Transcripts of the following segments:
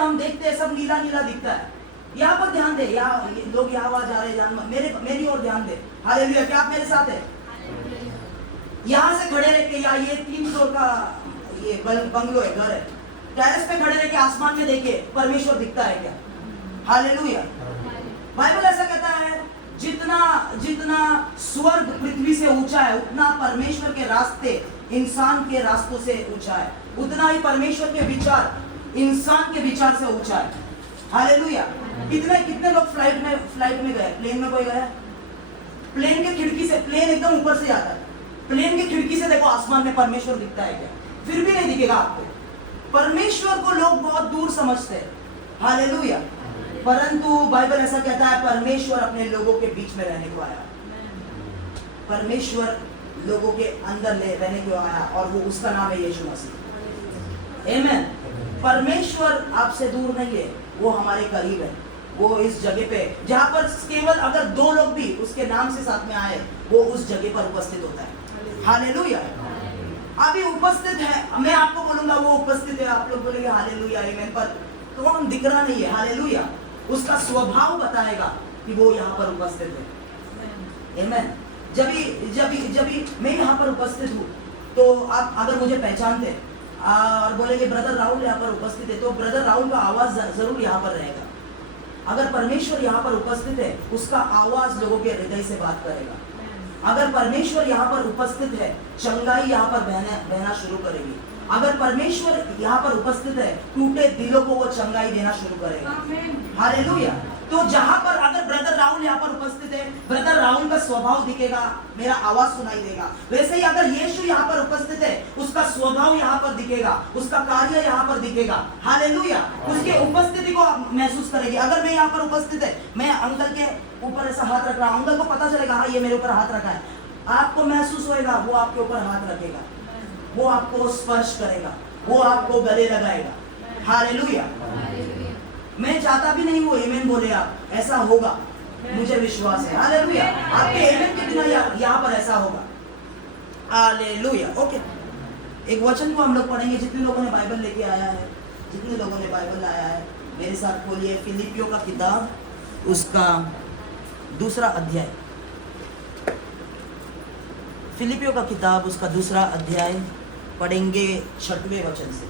हम देखते हैं सब नीला नीला दिखता है। यहाँ पर ध्यान दे, यहाँ लोग यहाँ वहाँ जा रहे हैं, मेरी ओर ध्यान दे। हालेलुया, क्या आप मेरे साथ है? यहाँ से खड़े रह के, या ये 3 फ्लोर का ये बंगलो है, घर है, टेरेस पे खड़े रह के आसमान में देखिए, परमेश्वर दिखता है क्या? हालेलुया। बाइबल ऐसा कहता है, जितना जितना स्वर्ग पृथ्वी से ऊंचा है, उतना परमेश्वर के रास्ते इंसान के रास्तों से ऊंचा है, उतना ही परमेश्वर के विचार इंसान के विचार से ऊंचा है। हालेलुया। कितने लोग फ्लाइट में गए? प्लेन में कोई गया? प्लेन के खिड़की से, प्लेन एकदम ऊपर से जाता है, प्लेन की खिड़की से देखो आसमान में परमेश्वर दिखता है क्या? फिर भी नहीं दिखेगा आपको। परमेश्वर को लोग बहुत दूर समझते हैं। हालेलुया। परंतु बाइबल ऐसा कहता है, परमेश्वर अपने लोगों के बीच में रहने को आया। परमेश्वर लोगों के अंदर रहने को आया, और वो उसका नाम है यीशु मसीह। आमीन। परमेश्वर आपसे दूर नहीं है, वो हमारे करीब है। वो इस जगह पे, जहाँ पर केवल अगर 2 लोग भी उसके नाम से साथ में आए, वो उस जगह पर उपस्थित होता है। हालेलुया। अभी उपस्थित है, मैं आपको बोलूंगा वो उपस्थित है, आप लोग बोलेंगे हालेलुया आमीन, पर कौन दिख रहा नहीं है? हालेलुया। उसका स्वभाव बताएगा कि वो यहाँ पर उपस्थित है। आमीन। जब मैं यहाँ पर उपस्थित हूँ, तो आप अगर मुझे पहचानते और बोलेंगे ब्रदर राहुल यहाँ पर उपस्थित है, तो ब्रदर राहुल का आवाज जरूर यहाँ पर रहेगा। अगर परमेश्वर यहाँ पर उपस्थित है, उसका आवाज लोगों के हृदय से बात करेगा। अगर परमेश्वर यहाँ पर उपस्थित है, चंगाई यहाँ पर बहना शुरू करेगी। अगर परमेश्वर यहाँ पर उपस्थित है, टूटे दिलों को वो चंगाई देना शुरू करेगा। हालेलुया। तो जहाँ पर अगर ब्रदर राहुल यहाँ पर उपस्थित है, ब्रदर राहुल का स्वभाव दिखेगा, मेरा आवाज सुनाई देगा। वैसे ही अगर यीशु यहाँ पर उपस्थित है, उसका स्वभाव यहाँ पर दिखेगा, उसका कार्य यहाँ पर दिखेगा। हालेलुया। उसके उपस्थिति को आप महसूस करेंगे। अगर मैं यहाँ पर उपस्थित है, मैं अंकल के ऊपर ऐसा हाथ रख रहा हूँ, अंकल को पता चलेगा हाँ ये मेरे ऊपर हाथ रखा है, आपको महसूस होएगा, वो आपके ऊपर हाथ रखेगा, वो आपको स्पर्श करेगा, वो आपको गले लगाएगा। हालेलुया। मैं चाहता भी नहीं वो आमीन बोले आप, ऐसा होगा, मुझे विश्वास है। हालेलुया। आपके आमीन के बिना यहाँ पर ऐसा होगा। हालेलुया। ओके, एक वचन को हम लोग पढ़ेंगे। जितने लोगों ने बाइबल लेके आया है, जितने लोगों ने बाइबल लाया है, मेरे साथ खोलिए फिलिपियों का किताब, उसका 2 अध्याय। फिलिपियों का किताब, उसका 2 अध्याय पढ़ेंगे 6वें वचन से।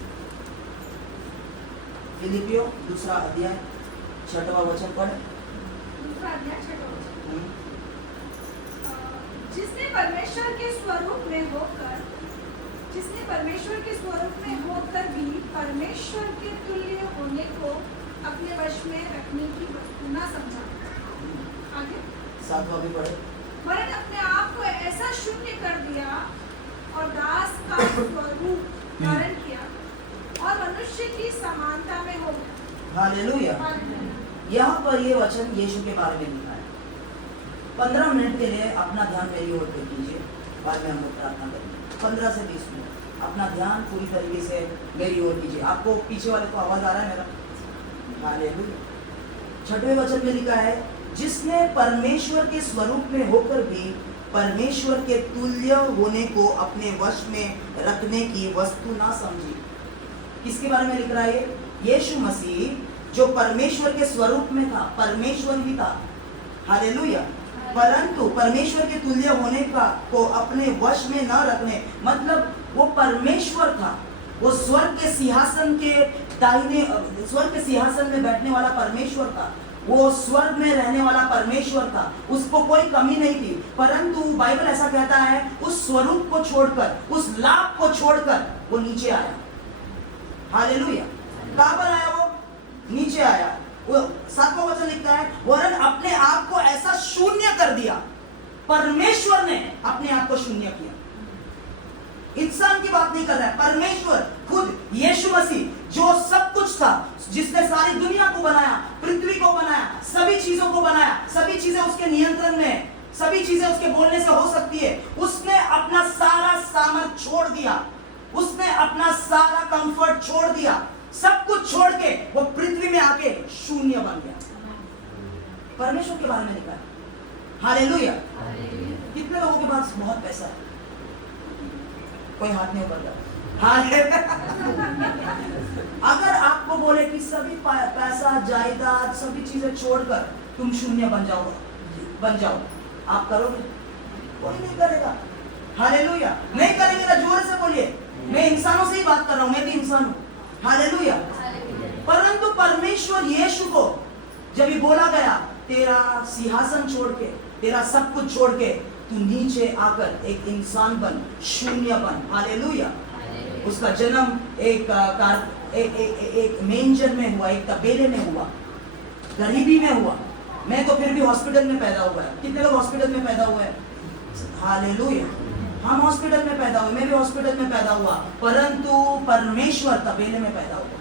फिलिपियों 2 अध्याय 6वां वचन पढ़े। 2 अध्याय 6वां वचन। जिसने परमेश्वर के स्वरूप में होकर भी परमेश्वर के तुल्य होने को अपने वश में रखने की वस्तु न समझा। आगे 7वां भी पढ़े। वरन अपने आप को ऐसा शून्य कर दिया और दास का स्वरूप धारण किया और मनुष्य की समानता में हो गया। हालेलुया। यहाँ पर ये वचन यीशु के बारे में लिखा है। 15 मिनट के लिए अपना ध्यान मेरी ओर पे कीजिए, बाद में हम लोग प्रार्थना करेंगे। 15 से 20 मिनट अपना ध्यान पूरी तरीके से मेरी ओर कीजिए। आपको पीछे वाले को आवाज आ रहा है मेरा? हालेलुया। 6वें वचन में लिखा है, जिसने परमेश्वर के स्वरूप में होकर भी परमेश्वर के तुल्य होने को अपने वश में रखने की वस्तु ना समझी। किसके बारे में लिख रहा है? यीशु मसीह, जो परमेश्वर के स्वरूप में था, परमेश्वर ही था। हालेलुया। परंतु परमेश्वर के तुल्य होने को अपने वश में न रखने, मतलब वो परमेश्वर था, वो स्वर्ग के सिंहासन के दाहिने, स्वर्ग के सिंहासन में बैठने वाला परमेश्वर था, वो स्वर्ग में रहने वाला परमेश्वर था, उसको कोई कमी नहीं थी। परंतु बाइबल ऐसा कहता है, उस स्वरूप को छोड़कर, उस लाभ को छोड़कर वो नीचे आया। हालेलुया। कहां पर आया? वो नीचे आया। वो 7वां वचन लिखता है, वरन अपने आप को ऐसा शून्य कर दिया। परमेश्वर ने अपने आप को शून्य किया। इंसान की बात नहीं कर रहा है, परमेश्वर खुद यीशु मसीह, जो सब कुछ था, जिसने सारी दुनिया को बनाया, पृथ्वी को बनाया, सभी चीजों को बनाया, सभी चीजें उसके नियंत्रण में, सभी चीजें उसके बोलने से हो सकती है। उसने अपना सारा सामर्थ छोड़ दिया, उसने अपना सारा कंफर्ट छोड़ दिया, सब कुछ छोड़ के वो पृथ्वी में आके शून्य बन गया। परमेश्वर के बारे में लिखा है। हालेलुया। कितने लोगों के पास बहुत पैसा है? कोई हाथ नहीं ऊपर कर। अगर आपको बोले कि सभी पैसा जायदाद सभी चीजें छोड़कर तुम शून्य बन जाओ, आप करोगे? कोई नहीं करेगा। हालेलुया। नहीं करेंगे तो जोर से बोलिए। मैं इंसानों से ही बात कर रहा हूं, मैं भी इंसान हूं। हालेलुया। परंतु परमेश्वर यीशु को जब ये बोला गया तेरा सिंहासन छोड़ के, तेरा सब कुछ छोड़ के तू नीचे आकर एक इंसान बन, शून्य बन। हालेलुया। उसका जन्म एक मेंजर में हुआ, एक तबेले में हुआ, गरीबी में हुआ। मैं तो फिर भी हॉस्पिटल में पैदा हुआ है। कितने लोग हॉस्पिटल में पैदा हुए हैं? हालेलुया। हम हॉस्पिटल में पैदा हुए, मैं भी हॉस्पिटल में पैदा हुआ, परंतु परमेश्वर तबेले में पैदा हुआ,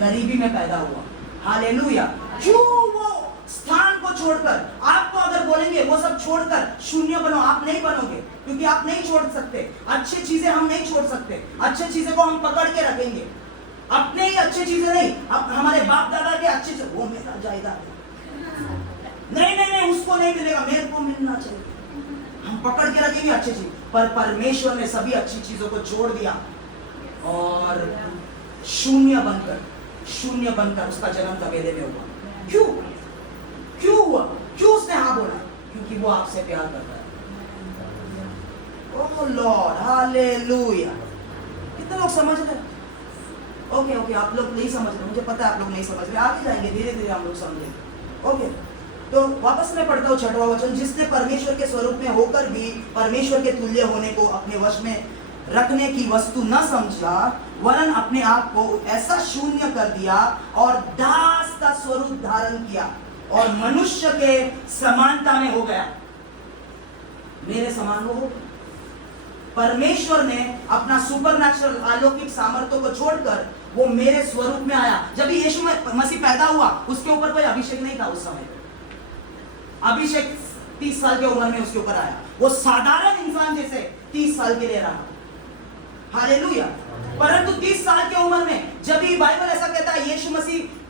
गरीबी में पैदा हुआ। हालेलुया। क्यों वो स्थान को छोड़कर, आपको अगर बोलेंगे वो सब छोड़कर शून्य बनो, आप नहीं बनोगे, क्योंकि आप नहीं छोड़ सकते। अच्छी चीजें हम नहीं छोड़ सकते, अच्छी चीजें को हम पकड़ के रखेंगे, अपने ही अच्छी चीजें नहीं, अब हमारे बाप दादा के अच्छी चीजें, वो मेरा जायदाद है, नहीं उसको नहीं मिलेगा, मेरे को मिलना चाहिए, हम पकड़ के रखेंगे अच्छी चीज। पर परमेश्वर ने सभी अच्छी चीजों को छोड़ दिया और शून्य बनकर उसका जन्म तबेले में हुआ। क्यों हुआ? क्यों उसने हाँ बोला? क्योंकि वो आपसे प्यार करता है। Oh lord, hallelujah. कितने लोग समझ रहे? ओके, आप लोग नहीं समझ रहे, मुझे पता है आप लोग नहीं समझ रहे, आगे जाएंगे, धीरे धीरे हम लोग समझेंगे। ओके, तो वापस मैं पढ़ता हूँ 6वां वचन। जिसने परमेश्वर के स्वरूप में होकर भी परमेश्वर के तुल्य होने को अपने वश में रखने की वस्तु न समझा, वरन अपने आप को ऐसा शून्य कर दिया और दास का स्वरूप धारण किया और मनुष्य के समानता में हो गया। मेरे समान वो हो। परमेश्वर ने अपना सुपरनैचुरल अलौकिक सामर्थ्य को छोड़कर वो मेरे स्वरूप में आया। जब यीशु मसीह पैदा हुआ, उसके ऊपर कोई अभिषेक नहीं था उस समय। अभिषेक 30 साल की उम्र में उसके ऊपर आया। वो साधारण इंसान जैसे 30 साल के लिए रहा। हालेलुया। परंतु 30 साल की उम्र में जब ये बाइबल ऐसा कहता है, यीशु मसीह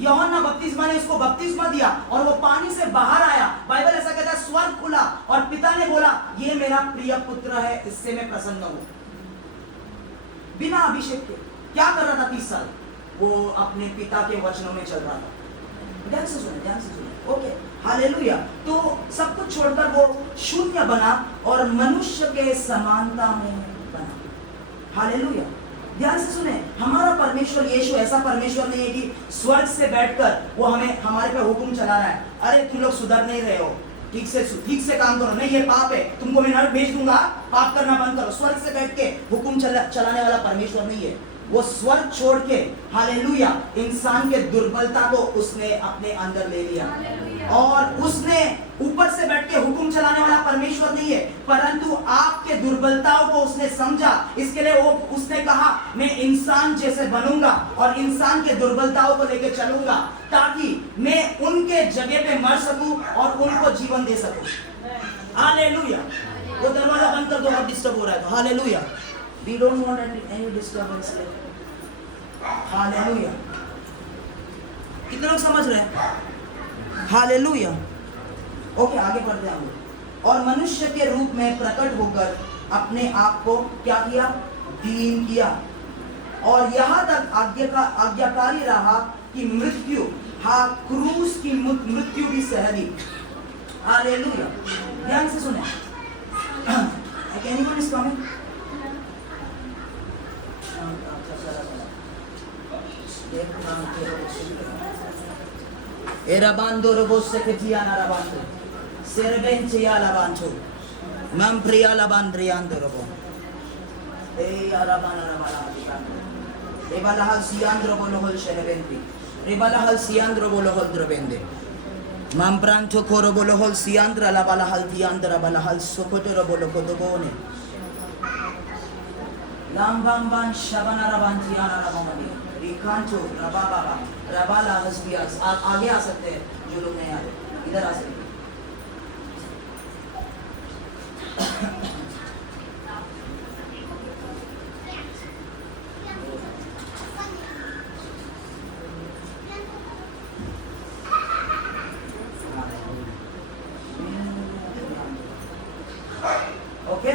यूहन्ना बपतिस्मा ने उसको बपतिस्मा दिया और वो पानी से बाहर आया, बाइबल ऐसा कहता है स्वर्ग खुला और पिता ने बोला ये मेरा प्रिय पुत्र है, इससे मैं प्रसन्न हूं। बिना अभिषेक के क्या कर रहा था 30 साल? वो अपने पिता के वचनों में चल रहा था। ध्यान से सुने। Okay, hallelujah. तो सब कुछ छोड़कर वो शून्य बना और मनुष्य के समानता में बना। हालेलुया। ध्यान से सुने, हमारा परमेश्वर यीशु ऐसा परमेश्वर नहीं है कि स्वर्ग से बैठकर वो हमारे पे हुक्म चला रहा है, अरे तुम लोग सुधर नहीं रहे हो, ठीक से काम करो, नहीं ये पाप है, तुमको मैं नरक भेज दूंगा, पाप करना बंद करो। स्वर्ग से बैठ के हुक्म चलाने वाला परमेश्वर नहीं है। वो स्वर्ग छोड़ के, हालेलुया, इंसान के दुर्बलता को उसने अपने अंदर ले लिया और उसने ऊपर से बैठ के हुक्म चलाने वाला परमेश्वर नहीं है, परंतु आपके दुर्बलताओं को उसने समझा। इसके लिए वो उसने कहा मैं इंसान जैसे बनूंगा और इंसान के दुर्बलताओं को लेकर चलूंगा ताकि मैं उनके जगह पे मर सकूं और उनको जीवन दे सकूं। हालेलुया। वो दरवाजा बंद कर दो, बहुत डिस्टर्ब हो रहा है। Hallelujah. We don't want any disturbance here. Hallelujah. कितने लोग समझ रहे हैं? हालेलुया। ओके, आगे बढ़ते हैं हम लोग। और मनुष्य के रूप में प्रकट होकर अपने आप को क्या किया? दीन किया और यहाँ तक आज्ञाकारी रहा कि मृत्यु, हाँ, क्रूस की मृत्यु भी सह ली। हालेलुया। ध्यान से सुने। Anyone is coming? Erabando robosse che tiana rabando, servente ya labanto, mam priya labandriando robo, arabana rabalabicando, rebalahal siandro bolohol serventi, rebalahal siandro bolohol drobende, mam pranto coro bolohol siandra labalahal tiandra balahal socotero bolokodobone, lambamban shabana rabantiana rabamani. रिकांचो रबाला हस्बियास। आगे आ सकते हैं जो लोग नहीं आ रहे, इधर आ सकते हैं। ओके,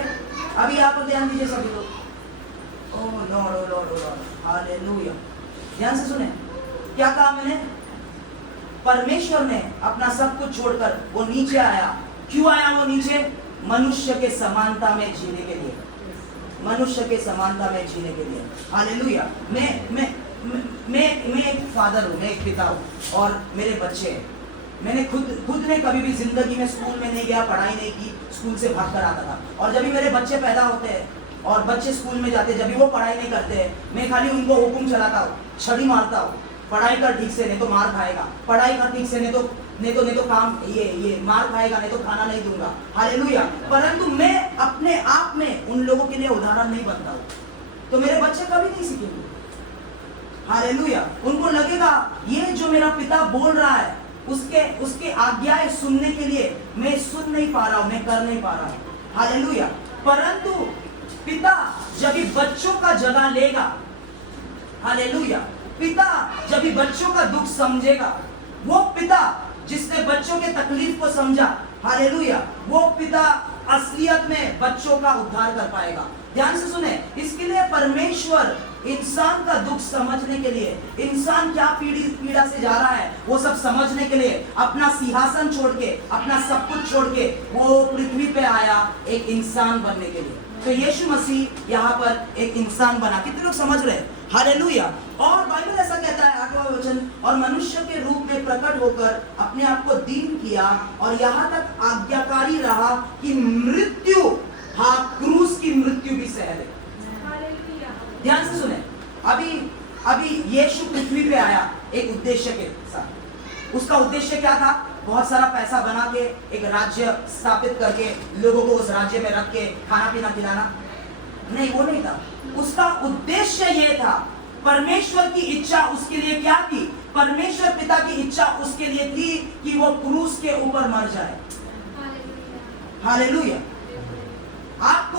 अभी आप ध्यान दीजिए सभी लोग। Lord hallelujah. ध्यान से सुने, क्या कहा मैंने? परमेश्वर ने अपना सब कुछ छोड़कर वो नीचे आया। क्यों आया वो नीचे? मनुष्य के समानता में जीने के लिए, मनुष्य के समानता में जीने के लिए। हालेलुया। मैं एक फादर हूँ, मैं एक पिता हूँ और मेरे बच्चे हैं। मैंने खुद ने कभी भी जिंदगी में स्कूल में नहीं गया, पढ़ाई नहीं की, स्कूल से भाग कर आता था। और जब भी मेरे बच्चे पैदा होते हैं और बच्चे स्कूल में जाते हैं, जब भी वो पढ़ाई नहीं करते हैं, मैं खाली उनको हुक्म चलाता हूँ, छड़ी मारता हूँ, पढ़ाई कर ठीक से नहीं तो मार खाएगा, पढ़ाई कर ठीक से नहीं तो काम ये मार खाएगा, नहीं तो खाना नहीं दूंगा। हालेलुया। परंतु मैं अपने आप में उन लोगों के लिए उदाहरण नहीं बनता हूँ, तो मेरे बच्चे कभी नहीं सीखेंगे। हालेलुया। उनको लगेगा ये जो मेरा पिता बोल रहा है उसके आज्ञाएं सुनने के लिए मैं सुन नहीं पा रहा हूं, मैं कर नहीं पा रहा हूं। हालेलुया। परंतु पिता जब भी बच्चों का जगह लेगा, हालेलुया, पिता जब भी बच्चों का दुख समझेगा, वो पिता जिसने बच्चों के तकलीफ को समझा, हालेलुया, वो पिता असलियत में बच्चों का उद्धार कर पाएगा। ध्यान से सुने, इसके लिए परमेश्वर इंसान का दुख समझने के लिए, इंसान क्या पीड़ा से जा रहा है वो सब समझने के लिए अपना सिंहासन छोड़ के, अपना सब कुछ छोड़ के वो पृथ्वी पे आया एक इंसान बनने के लिए। तो यीशु मसीह यहाँ पर एक इंसान बना। कितने लोग समझ रहे हैं? हालेलुया। और बाइबल ऐसा कहता है 8वां वचन, और मनुष्य के रूप में प्रकट होकर अपने आप को दीन किया और यहाँ तक आज्ञाकारी रहा कि मृत्यु, हाँ, क्रूस की मृत्यु भी सह ले। ध्यान से सुने, अभी यीशु पृथ्वी पे आया एक उद्देश्य के साथ। उसका उद्देश्य क्या था? बहुत सारा पैसा बना के एक राज्य स्थापित करके लोगों को उस राज्य में रख के खाना पीना खिलाना? नहीं, वो नहीं था। उसका उद्देश्य ये था, परमेश्वर की इच्छा उसके लिए क्या थी? परमेश्वर पिता की इच्छा उसके लिए थी कि वो क्रूस के ऊपर मर जाए। हालेलुया। आप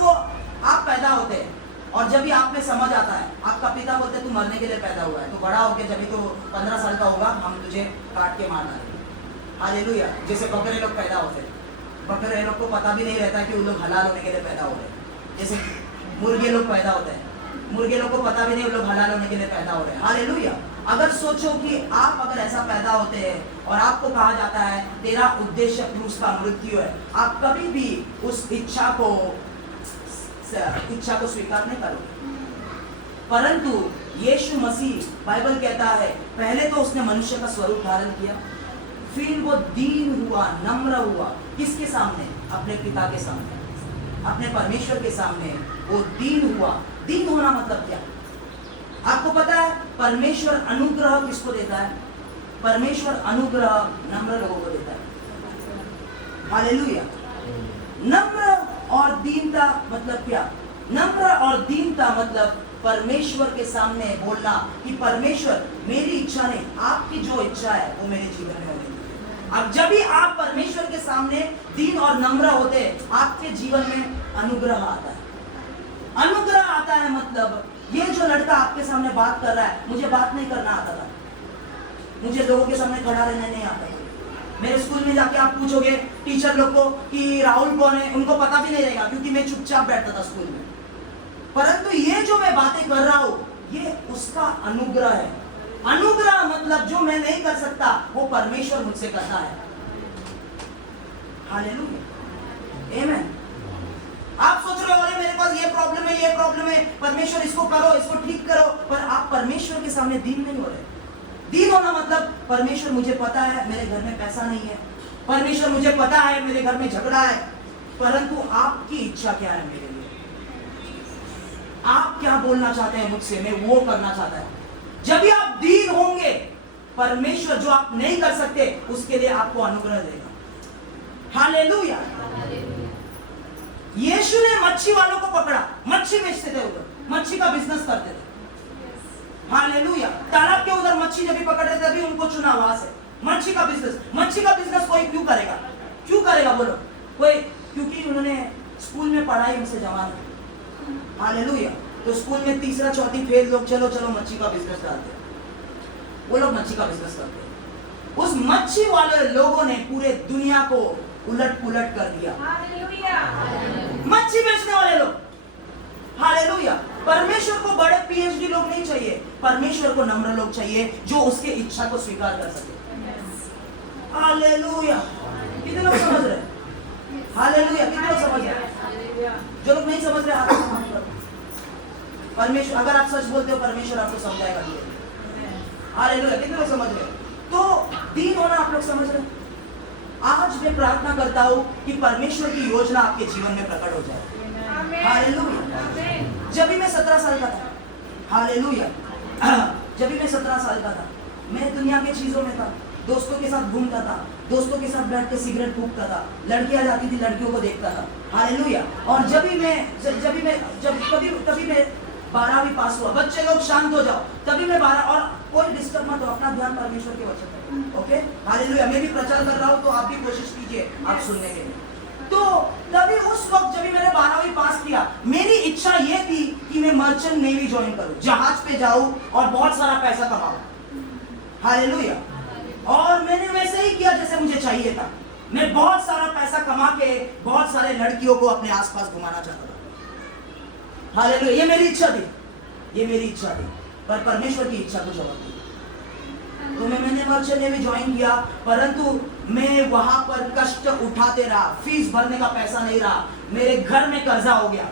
पैदा होते हैं और जब भी आप में समझ आता है, आपका पिता बोलते तू मरने के लिए पैदा हुआ है, तो बड़ा होके जब भी तो 15 साल का होगा हम तुझे काट के मार डालेंगे। हालेलुया। जैसे बकरे लोग पैदा होते हैं, बकरे लोग को पता भी नहीं रहता कि वो लोग हलाल होने के लिए पैदा हो रहे हैं। जैसे मुर्गे लोग पैदा होते हैं, मुर्गे लोग को पता भी नहीं वो लोग हलाल होने के लिए पैदा हो रहे हैं। हालेलुया। अगर सोचो कि आप अगर ऐसा पैदा होते हैं और आपको कहा जाता है तेरा उद्देश्य क्रूस का मृत्यु है, आप कभी भी उस इच्छा को स्वीकार नहीं करोगे। परंतु यीशु मसीह, बाइबल कहता है, पहले तो उसने मनुष्य का स्वरूप धारण किया, फिर वो दीन हुआ, नम्र हुआ। किसके सामने? अपने पिता के सामने, अपने परमेश्वर के सामने वो दीन हुआ। दीन होना मतलब क्या? आपको पता है परमेश्वर अनुग्रह किसको देता है? परमेश्वर अनुग्रह नम्र लोगों को देता है। हालेलुया। नम्र और दीनता मतलब क्या? नम्र और दीनता मतलब परमेश्वर के सामने बोलना कि परमेश्वर, मेरी इच्छा नहीं, आपकी जो इच्छा है वो मेरे जीवन में होगी। अब जब भी आप परमेश्वर के सामने दीन और नम्र होते, आपके जीवन में अनुग्रह आता है। अनुग्रह आता है मतलब ये जो लड़का आपके सामने बात कर रहा है, मुझे बात नहीं करना आता था, मुझे लोगों के सामने खड़ा रहना नहीं आता था। मेरे स्कूल में जाके आप पूछोगे टीचर लोग को कि राहुल कौन है, उनको पता भी नहीं रहेगा क्योंकि मैं चुपचाप बैठता था स्कूल में। परंतु ये जो मैं बातें कर रहा हूं, ये उसका अनुग्रह है। अनुग्रह मतलब जो मैं नहीं कर सकता वो परमेश्वर मुझसे करता है। हालेलुया। आमेन। आप सोच रहे हो अरे मेरे पास ये प्रॉब्लम है, परमेश्वर इसको करो, इसको ठीक करो, पर आप परमेश्वर के सामने दीन नहीं हो रहे। दीन होना मतलब परमेश्वर, मुझे पता है मेरे घर में पैसा नहीं है, परमेश्वर मुझे पता है मेरे घर में झगड़ा है, परंतु आपकी इच्छा क्या है मेरे लिए? आप क्या बोलना चाहते हैं मुझसे, मैं वो करना चाहता हूं। जब भी आप दीन होंगे, परमेश्वर जो आप नहीं कर सकते उसके लिए आपको अनुग्रह देगा। हालेलुया। यीशु ने मच्छी वालों को पकड़ा, मच्छी बेचते थे, उधर मच्छी का बिजनेस करते थे। हालेलुया। तालाब के उधर मच्छी जब भी पकड़ रहे थे, उनको चुना वहां से। मच्छी का बिजनेस कोई क्यों करेगा बोलो? कोई, क्योंकि उन्होंने स्कूल में पढ़ाई उनसे जमाना। हालेलुया। तो स्कूल में तीसरा चौथी फेल लोग चलो मच्छी का बिजनेस डालते, वो लोग मच्छी का बिजनेस करते। उस मच्छी वाले लोगों ने पूरे दुनिया को उलट पुलट कर दिया। मच्छी बेचने वाले लोग। हालेलुया। परमेश्वर को बड़े पीएचडी लोग नहीं चाहिए, परमेश्वर को नम्र लोग चाहिए जो उसके इच्छा को स्वीकार कर सके। हालेलुया। कितने लोग समझ रहे हैं? हालेलुया। कितने लोग समझ रहे हैं? जो लोग नहीं समझ रहे हाथ उठाओ। परमेश्वर, अगर आप सच बोलते हो परमेश्वर आपको समझाएगा। हालेलुया। कितने लोग समझ रहे हैं? तो 3 होना आप लोग समझ रहे हैं? आज मैं प्रार्थना करता हूँ कि परमेश्वर की योजना आपके जीवन में प्रकट हो जाए। हालेलुया। जब भी मैं 17 साल का था, हालेलुया, जब भी मैं 17 साल का था, मैं दुनिया की चीजों में था, दोस्तों के साथ घूमता था, दोस्तों के साथ बैठ के सिगरेट फूकता था, लड़कियां जाती थी, लड़कियों को देखता था। हालेलुया। और कभी मैं 12वीं पास हुआ, बच्चे लोग शांत हो जाओ, तभी मैं 12, और कोई डिस्टर्ब मत हो, अपना ध्यान परमेश्वर के वचन पे। Okay, hallelujah. मैं भी प्रचार कर रहा हूँ तो आप भी कोशिश कीजिए आप सुनने के लिए। तो तभी उस वक्त जब मैंने 12वीं पास किया, मेरी इच्छा ये थी कि मैं मर्चेंट नेवी ज्वाइन करूं, जहाज पे जाऊं और बहुत सारा पैसा कमाऊं। हालेलुया। और मैंने वैसे ही किया जैसे मुझे चाहिए था। मैं बहुत सारा पैसा कमा के बहुत सारे लड़कियों को अपने आसपास घुमाना चाहता था। हालेलुया। ये मेरी इच्छा थी, ये मेरी इच्छा थी, पर परमेश्वर की इच्छा कुछ और थी। तो मैंने मर्चेंट नेवी ज्वाइन किया, परंतु मैं वहां पर कष्ट उठाते रहा, फीस भरने का पैसा नहीं रहा, मेरे घर में कर्जा हो गया।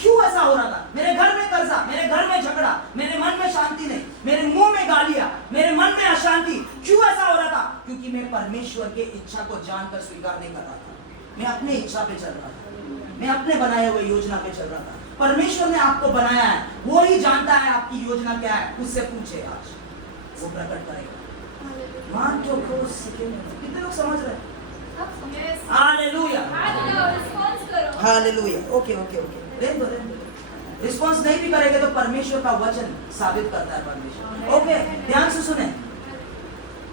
क्यों ऐसा हो रहा था? मेरे घर में कर्जा, मेरे घर में झगड़ा, मेरे मन में शांति नहीं, मेरे मुंह में गालियां, मेरे मन में अशांति। क्यों ऐसा हो रहा था? क्योंकि मैं परमेश्वर के इच्छा को जानकर स्वीकार नहीं कर रहा था। मैं अपने इच्छा पे चल रहा था, मैं अपने बनाए हुए योजना पे चल रहा था। परमेश्वर ने आपको बनाया है, वो ही जानता है आपकी योजना क्या है। उससे पूछे, आज वो प्रकट करेगा। मान जो कितने लोग समझ रहे हैं? Hallelujah. Hallelujah. Okay okay okay, response नहीं भी करेंगे तो परमेश्वर का वचन साबित करता है परमेश्वर। ओके, ध्यान से सुने।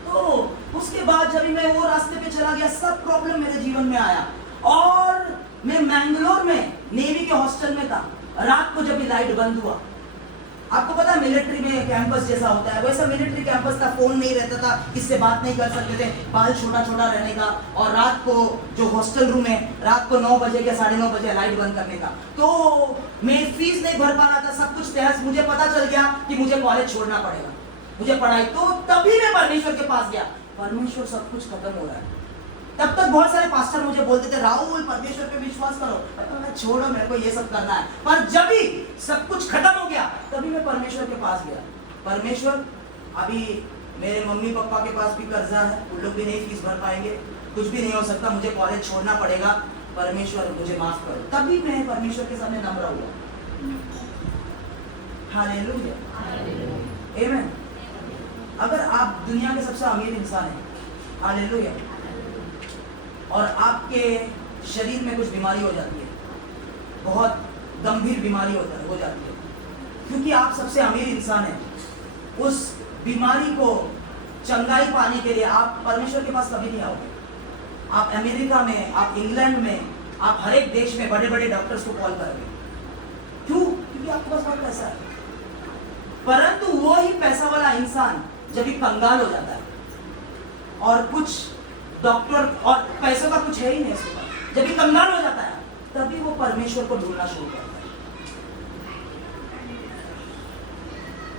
तो उसके बाद जब मैं वो रास्ते पे चला गया, सब प्रॉब्लम मेरे जीवन में आया, और मैं मैंगलोर में नेवी के हॉस्टल में था। रात को जब भी लाइट बंद हुआ, आपको पता है मिलिट्री में कैंपस जैसा होता है, वैसा मिलिट्री कैंपस था, फोन नहीं रहता था, किससे बात नहीं कर सकते थे, बाल छोटा छोटा रहने का, और रात को जो हॉस्टल रूम है, रात को 9 बजे या 9:30 बजे लाइट बंद करने का। तो मैं फीस नहीं भर पा रहा था, सब कुछ तहस। मुझे पता चल गया कि मुझे कॉलेज छोड़ना पड़ेगा, मुझे पढ़ाई। तो तभी मैं परमेश्वर के पास गया। परमेश्वर सब कुछ खत्म हो रहा है। तब तक बहुत सारे पास्टर मुझे बोलते थे, राहुल परमेश्वर पे विश्वास करो। मैं छोड़ो, मेरे को ये सब करना है। पर जब भी सब कुछ खत्म हो गया, तभी मैं परमेश्वर के पास गया। परमेश्वर, अभी मेरे मम्मी पापा के पास भी कर्जा है, उन लोग भी नहीं फीस भर पाएंगे, कुछ भी नहीं हो सकता, मुझे कॉलेज छोड़ना पड़ेगा। परमेश्वर मुझे माफ करो। तभी मैं परमेश्वर के सामने नम्र हुआ। हालेलुया, आमीन। अगर आप दुनिया के सबसे अमीर इंसान हैं, हालेलुया, और आपके शरीर में कुछ बीमारी हो जाती है, बहुत गंभीर बीमारी हो जाती है, क्योंकि आप सबसे अमीर इंसान हैं, उस बीमारी को चंगाई पाने के लिए आप परमेश्वर के पास कभी नहीं आओगे। आप अमेरिका में, आप इंग्लैंड में, आप हर एक देश में बड़े बड़े डॉक्टर्स को कॉल करोगे। क्यों? क्योंकि आपके पास बहुत पैसा है। परंतु वो ही पैसा वाला इंसान जब भी कंगाल हो जाता है, और कुछ डॉक्टर और पैसों का कुछ है ही नहीं उसके पास, जब भी कंगाल हो जाता है, तभी वो परमेश्वर को ढूंढना शुरू करता है।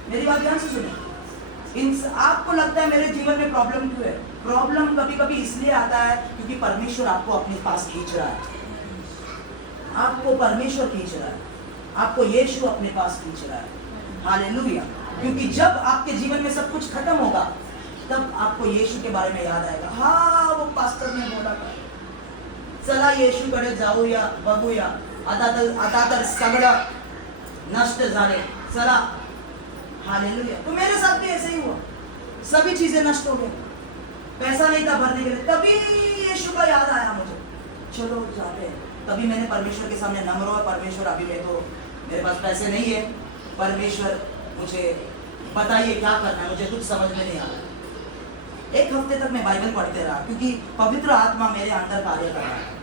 मेरी बात ध्यान से सुनिए। आपको लगता है मेरे जीवन में प्रॉब्लम क्यों है? प्रॉब्लम कभी कभी इसलिए आता है क्योंकि परमेश्वर आपको अपने पास खींच रहा है। आपको परमेश्वर खींच रहा है, आपको यीशु अपने पास खींच रहा है। हालेलुया। क्योंकि जब आपके जीवन में सब कुछ खत्म होगा, तब आपको यीशु के बारे में याद आएगा। हाँ, वो पास्टर ने बोला था, चला यीशु कडे जाऊया बघूया, आता तर सगळं नष्ट झाले, चला। हालेलुया। तो मेरे साथ भी ऐसे ही हुआ, सभी चीजें नष्ट हो गई, पैसा नहीं था भरने के लिए, तभी यीशु का याद आया मुझे, चलो जाते हैं। तभी मैंने परमेश्वर के सामने नम्र हुआ, परमेश्वर अभी मेरे पास पैसे नहीं है, परमेश्वर मुझे बताइए क्या करना है, मुझे कुछ समझ में नहीं आ रहा। एक हफ्ते तक मैं बाइबल पढ़ते रहा, क्योंकि पवित्र आत्मा मेरे अंदर कार्य कर रहा है।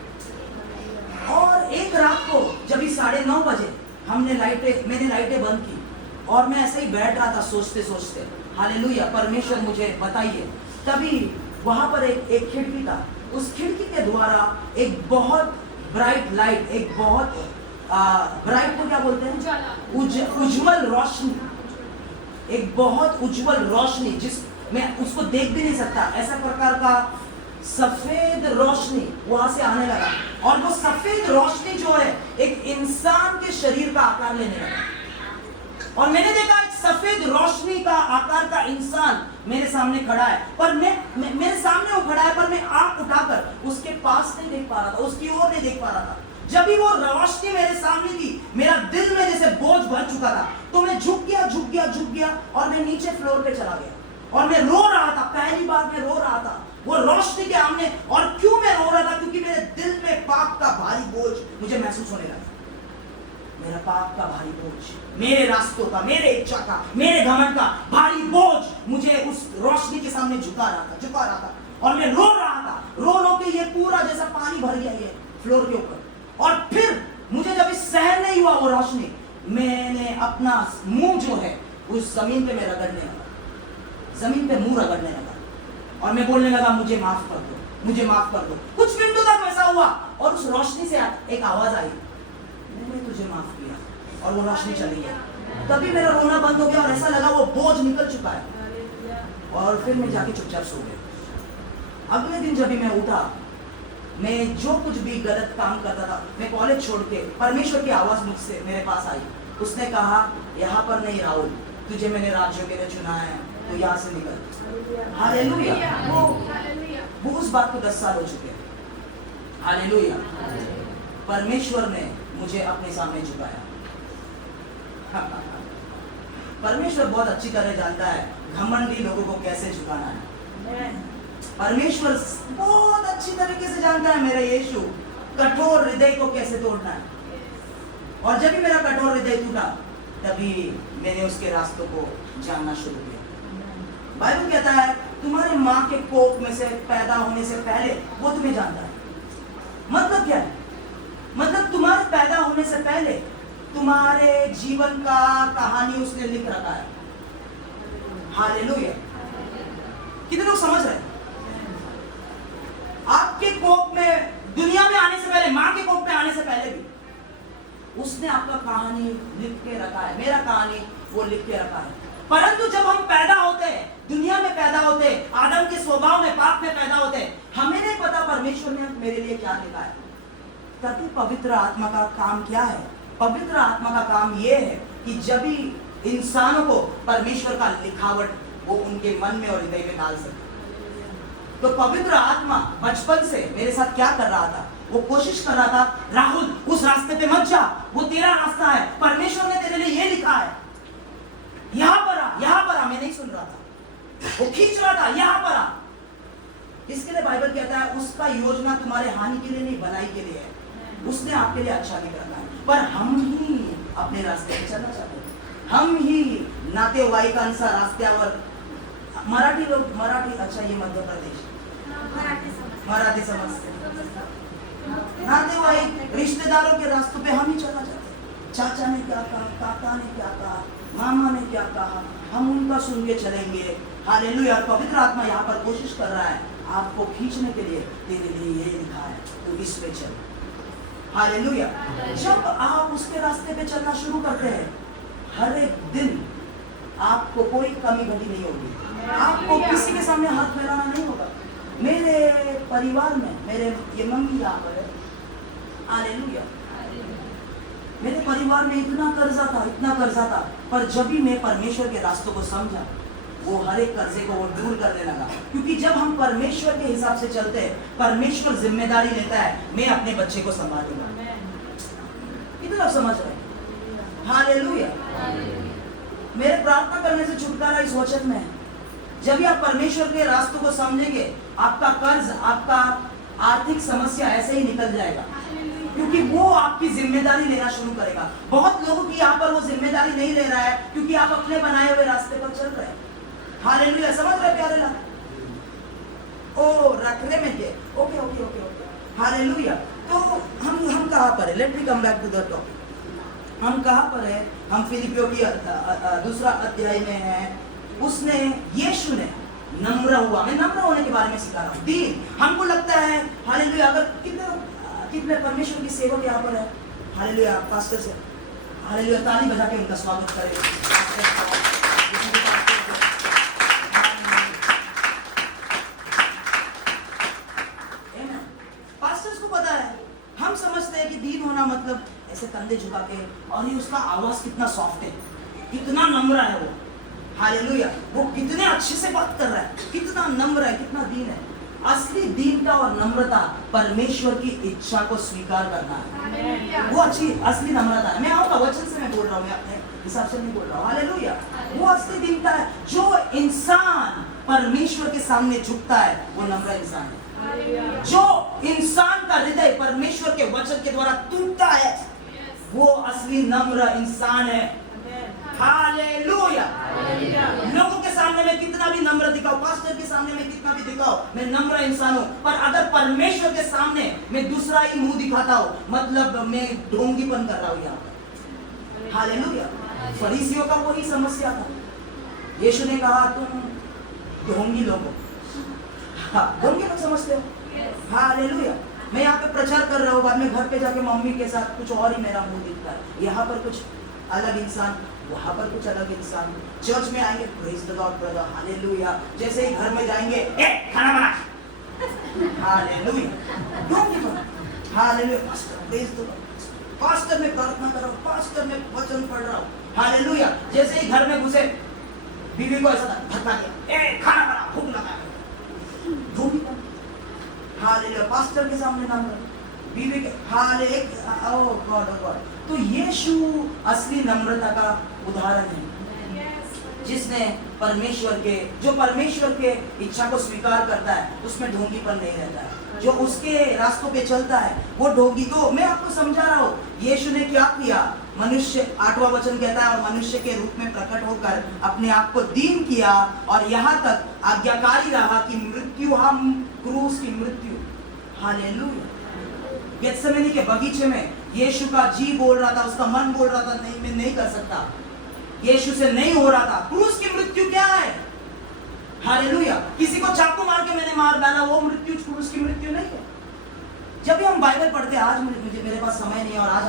और एक रात को जब 9:30 बजे मैंने लाइटें बंद की, और मैं ऐसे ही बैठ रहा था सोचते सोचते, हालेलुया, परमेश्वर मुझे बताइए। तभी वहां पर एक खिड़की था, उस खिड़की के द्वारा एक बहुत ब्राइट लाइट, एक बहुत ब्राइट को क्या बोलते हैं? उजाला। उज्जवल रोशनी, एक बहुत उज्जवल रोशनी जिस मैं उसको देख भी नहीं सकता, ऐसा प्रकार का सफेद रोशनी वहां से आने लगा। और वो सफेद रोशनी जो है एक इंसान के शरीर का आकार लेने लगा। और मैंने देखा एक सफेद रोशनी का आकार का इंसान मेरे सामने खड़ा है, पर मेरे सामने वो खड़ा है, पर मैं आंख उठाकर उसके पास नहीं देख पा रहा था, उसकी ओर नहीं देख पा रहा था। जब भी वो रोशनी मेरे सामने थी, मेरा दिल में जैसे बोझ भर चुका था, तो मैं झुक गया और मैं नीचे फ्लोर पे चला गया और मैं रो रहा था। पहली बार मैं रो रहा था वो रोशनी के सामने। और क्यों मैं रो रहा था? क्योंकि मेरे दिल में पाप का भारी बोझ मुझे महसूस होने लगा। मेरा पाप का भारी बोझ, मेरे रास्तों का, मेरे इच्छा का, मेरे घमंड का भारी बोझ मुझे उस रोशनी के सामने झुका रहा था और मैं रो रहा था। रो के ये पूरा जैसा पानी भर गया ये फ्लोर के ऊपर। और फिर मुझे जब इस सहन नहीं हुआ वो रोशनी, मैंने अपना मुंह जो है उस जमीन पे मैं रगड़ने लगा, जमीन पे मुंह रगड़ने लगा और मैं बोलने लगा मुझे माफ कर दो, मुझे माफ कर दो। कुछ मिनटों तक वैसा हुआ और उस रोशनी से एक आवाज आई, मैंने तुझे माफ किया, और वो रोशनी चली गई। तभी मेरा रोना बंद हो गया और ऐसा लगा वो बोझ निकल चुका है। और फिर मैं जाके चुपचाप सो गया। अगले दिन जब भी मैं उठा, मैं जो कुछ भी गलत काम करता था, मैं कॉलेज छोड़ के, परमेश्वर की आवाज मुझसे मेरे पास आई। उसने कहा यहाँ पर नहीं राहुल, तुझे मैंने राज्यों के लिए चुना है, तो यहाँ से निकल। हालेलुया। वो उस बात को 10 साल हो चुके हैं। हालेलुया। परमेश्वर ने मुझे अपने सामने झुकाया। परमेश्वर बहुत अच्छी तरह जानता है घमंडी लोगों को कैसे झुकाना है। परमेश्वर बहुत अच्छी तरीके से जानता है मेरा यीशु कठोर हृदय को कैसे तोड़ना है। और जब भी मेरा कठोर हृदय टूटा, तभी मैंने उसके रास्तों को जानना शुरू किया। बाइबल कहता है तुम्हारे माँ के कोख में से पैदा होने से पहले वो तुम्हें जानता है। मतलब क्या है? मतलब तुम्हारे पैदा होने से पहले तुम्हारे जीवन का कहानी उसने लिख रखा है। हालेलुया। कितने लोग समझ रहे हैं? आपके कोख में, दुनिया में आने से पहले, माँ के कोख में आने से पहले भी उसने आपका कहानी लिख के रखा है। मेरा कहानी वो लिख के रखा है। परंतु जब हम पैदा होते हैं, दुनिया में पैदा होते हैं, आदम के स्वभाव में, पाप में पैदा होते हैं, हमें नहीं पता परमेश्वर ने मेरे लिए क्या लिखा है। तभी पवित्र आत्मा का काम क्या है? पवित्र आत्मा का काम यह है कि जब भी इंसानों को परमेश्वर का लिखावट वो उनके मन में और हृदय में डाल सके। तो पवित्र आत्मा बचपन से मेरे साथ क्या कर रहा था? वो कोशिश कर रहा था, राहुल उस रास्ते पे मत जा, वो तेरा रास्ता है, परमेश्वर ने तेरे लिए ये लिखा है, यहाँ पर आ। मैं नहीं सुन रहा था, वो खींच रहा था, यहाँ पर आ। इसके लिए बाइबल कहता है उसका योजना तुम्हारे हानि के लिए नहीं, भलाई के लिए है। उसने आपके लिए अच्छा लिख रखा है, पर हम ही अपने रास्ते पे चलना चाहते हैं। हम ही नातेवाईकांचा रास्त्यावर, मराठी लोग, मराठी, अच्छा ये मध्य प्रदेश, मराठी समझते, नातेवाईक रिश्तेदारों के रास्तों पे हम ही चलना चाहते हैं। चाचा ने क्या कहा, काका ने क्या कहा, मामा ने क्या कहा, हम उनका सुन के चलेंगे। हालेलुया। पवित्र आत्मा यहाँ पर कोशिश कर रहा है आपको खींचने के लिए, तेरे लिए ये लिखा है, तो इस पे चल। हालेलुया। जब आप उसके रास्ते पे चलना शुरू करते हैं, हर एक दिन आपको कोई कमी घटी नहीं होगी, आपको किसी के सामने हाथ फैलाना नहीं होगा। मेरे परिवार में, मेरे ये मम्मी यहाँ पर है, हालेलुया, मेरे परिवार में इतना कर्जा था, पर जब भी मैं परमेश्वर के रास्तों को समझा, वो हर एक कर्जे को वो दूर करने लगा। क्योंकि जब हम परमेश्वर के हिसाब से चलते हैं, परमेश्वर जिम्मेदारी लेता है, मैं अपने बच्चे को संभालूंगा। कितने लोग समझ रहे हैं? हालेलुया। मेरे प्रार्थना करने से छुटकारा इस वचन में है। जब भी आप परमेश्वर के रास्तों को समझेंगे, आपका कर्ज, आपका आर्थिक समस्या ऐसे ही निकल जाएगा, क्योंकि वो आपकी जिम्मेदारी लेना शुरू करेगा। बहुत लोगों की यहाँ पर वो जिम्मेदारी नहीं ले रहा है, क्योंकि आप अपने बनाए हुए रास्ते पर चल रहे हैं। हालेलुया। समझ रहे प्यारे लोग? ओ रखने में थे, ओके। हालेलुया। तो हम कहाँ पर है? Let me come back to the topic. हम कहाँ पर है? हम फिलिपियों की 2 अध्याय में है। उसने, यीशु ने नम्र हुआ। मैं नम्र होने के बारे में सिखा रहा हूँ। दीन, हमको लगता है हालेलुया, अगर कितने परमेश्वर की सेवक यहाँ पर है, हालेलुया पास्टर से हालेलुया ताली बजा के उनका स्वागत करें। पास्टर्स को पता है, हम समझते हैं कि दीन होना मतलब ऐसे कंधे झुका के, और ये उसका आवाज कितना सॉफ्ट है, कितना नम्र है वो, हालेलुया, वो कितने अच्छे से बात कर रहा है, कितना नम्र है, कितना दीन है। असली दीनता और नम्रता परमेश्वर की इच्छा को स्वीकार करना है, वो अच्छी असली नम्रता है। मैं आऊंगा वचन से मैं बोल रहा हूँ, मैं अपने हिसाब से नहीं बोल रहा हूँ, हालेलुया। वो असली दीनता है। जो इंसान परमेश्वर के सामने झुकता है वो नम्र इंसान है। जो इंसान का हृदय परमेश्वर के वचन के द्वारा टूटता है वो असली नम्र इंसान है, हालेलुया। लोगों के सामने मैं कितना भी नम्र दिखाऊं, पास्टर के सामने मैं कितना भी दिखाऊं, मैं नम्र इंसान हूं, पर अगर परमेश्वर के सामने मैं दूसरा ही मुंह दिखाता हूं, मतलब मैं ढोंगीपन कर रहा हूं यहाँ पर, हालेलुया। फरीसियों का वही समस्या था। यीशु ने कहा तुम ढोंगी लोगों, ढोंगी लोग समझते हो, हालेलुया। मैं यहाँ पे प्रचार कर रहा हूँ, बाद में घर पे जाके मम्मी के साथ कुछ और ही मेरा मुंह दिखता है, यहाँ पर कुछ अलग इंसान, वहां पर कुछ अलग इंसान। चर्च में आएंगे praise the lord brother, hallelujah, जैसे ही घर में जाएंगे ए खाना बना, हालेलुया, ढोंगीपन, hallelujah, pastor praise the lord, pastor में प्रार्थना कर रहा हूँ, पास्टर में वचन पढ़ रहा हूँ, हालेलुया, जैसे ही घर में घुसे बीवी को ऐसा धक्का दिया, ए खाना बना, भूख लगा, ढोंगीपन, हालेलुया, पास्टर के सामने नाम बीवी के, हालेलुया, ओ गॉड, ओ गॉड। तो यीशु असली नम्रता का उदाहरण है, जिसने परमेश्वर के, जो परमेश्वर के इच्छा को स्वीकार करता है उसमें ढोंगीपन नहीं रहता है, जो उसके रास्तों पे चलता है वो ढोंगी। तो मैं आपको समझा रहा हूँ यीशु ने क्या किया। मनुष्य, 8वां वचन कहता है, और मनुष्य के रूप में प्रकट होकर अपने आप को दीन किया और यहाँ तक आज्ञाकारी रहा कि मृत्यु, हम क्रूस की मृत्यु, हालेलुया। गेत्सेमनी के बगीचे में यीशु का जी बोल रहा था, उसका मन बोल रहा था नहीं मैं नहीं कर सकता, यीशु से नहीं हो रहा था। क्रूस की मृत्यु क्या है, हालेलुया। किसी को चाकू मार के मैंने मार डाला, वो मृत्यु क्रूस की मृत्यु नहीं है। जब भी हम बाइबल पढ़ते हैं, आज मुझे मेरे पास समय नहीं है और आज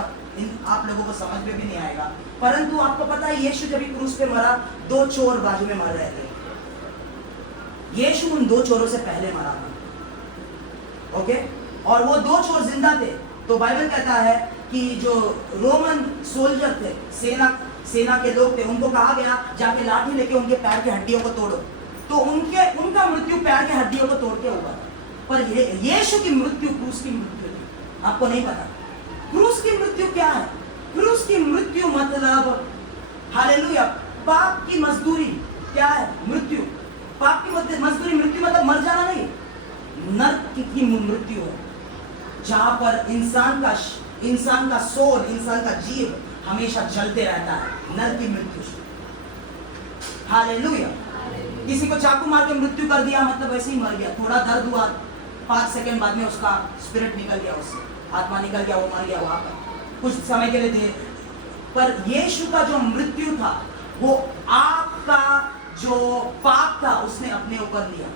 आप लोगों को समझ में भी नहीं आएगा, परंतु आपको पता है यीशु जब क्रूस पे मरा, 2 चोर बाजू में मर रहे थे। यीशु उन 2 चोरों से पहले मरा था, ओके, और वो 2 चोर जिंदा थे। तो बाइबल कहता है कि जो रोमन सोल्जर थे, सेना के लोग थे, उनको कहा गया जाके लाठी लेके उनके पैर की हड्डियों को तोड़ो। तो उनका मृत्यु पैर की हड्डियों को तोड़ के हुआ था, पर यीशु की मृत्यु क्रूस की मृत्यु थी। आपको नहीं पता क्रूस की मृत्यु क्या है। क्रूस की मृत्यु मतलब, हालेलुया, पाप की मजदूरी क्या है, मृत्यु। पाप की मजदूरी मृत्यु मतलब मर जाना नहीं, नरक की मृत्यु है, जहां पर इंसान का सोल, इंसान का जीव हमेशा जलते रहता है, नरक की मृत्यु, हालेलुया। किसी को चाकू मार के मृत्यु कर दिया मतलब वैसे ही मर गया, थोड़ा दर्द हुआ, 5 सेकंड बाद में उसका स्पिरिट निकल गया, उससे आत्मा निकल गया, वो मर गया वहां पर कुछ समय के लिए। पर यीशु का जो मृत्यु था वो आपका जो पाप था उसने अपने ऊपर लिया,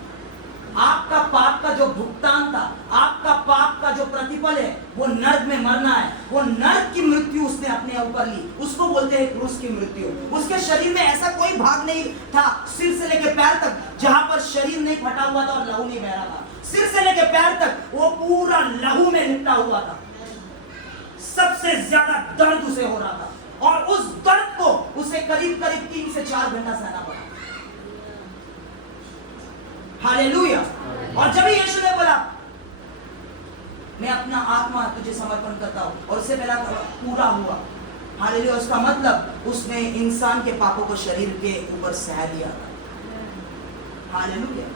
आपका पाप का जो भुगतान था, आपका पाप का जो प्रतिफल है वो नरक में मरना है, वो नरक की मृत्यु उसने अपने ऊपर ली, उसको बोलते हैं क्रूस की मृत्यु। उसके शरीर में ऐसा कोई भाग नहीं था सिर से लेकर पैर तक जहां पर शरीर नहीं फटा हुआ था और लहू नहीं बह रहा था। सिर से लेकर पैर तक वो पूरा लहू में लिपटा हुआ था, सबसे ज्यादा दर्द उसे हो रहा था और उस दर्द को उसे करीब 3 से 4 घंटा सहना पड़ा, हालेलुया। और जब यीशु ने बोला मैं अपना आत्मा तुझे समर्पण करता हूं, और उससे पहला पूरा हुआ, हालेलुया, उसका मतलब उसने इंसान के पापों को शरीर के ऊपर सह लिया था, हालेलुया।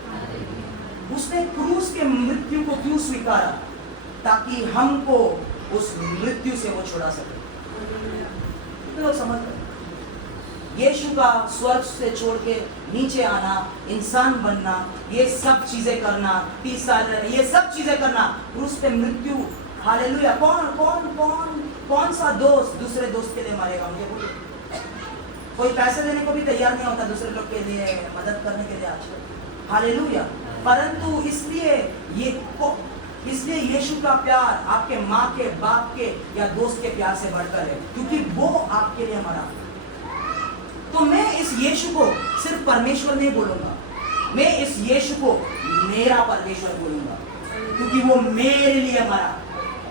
उसने क्रूस के मृत्यु को क्यों स्वीकारा, ताकि हमको उस मृत्यु से वो छुड़ा सके। तो समझ लो, यीशु का स्वर्ग से छोड़ के नीचे आना, इंसान बनना, ये सब चीजें करना, 30 साल रहना, ये सब चीजें करना, क्रूस पे मृत्यु, हालेलुया। कौन सा दोस्त दूसरे दोस्त के लिए मरेगा, मुझे बोलिए। कोई पैसे देने को भी तैयार नहीं होता दूसरे लोग के लिए, मदद करने के लिए आजकल, हालेलुया। परंतु इसलिए ये इसलिए यीशु का प्यार आपके माँ के, बाप के या दोस्त के प्यार से बढ़कर है, क्योंकि वो आपके लिए मरा। तो मैं इस यीशु को सिर्फ परमेश्वर नहीं बोलूंगा, मैं इस यीशु को मेरा परमेश्वर बोलूंगा, क्योंकि वो मेरे लिए मरा।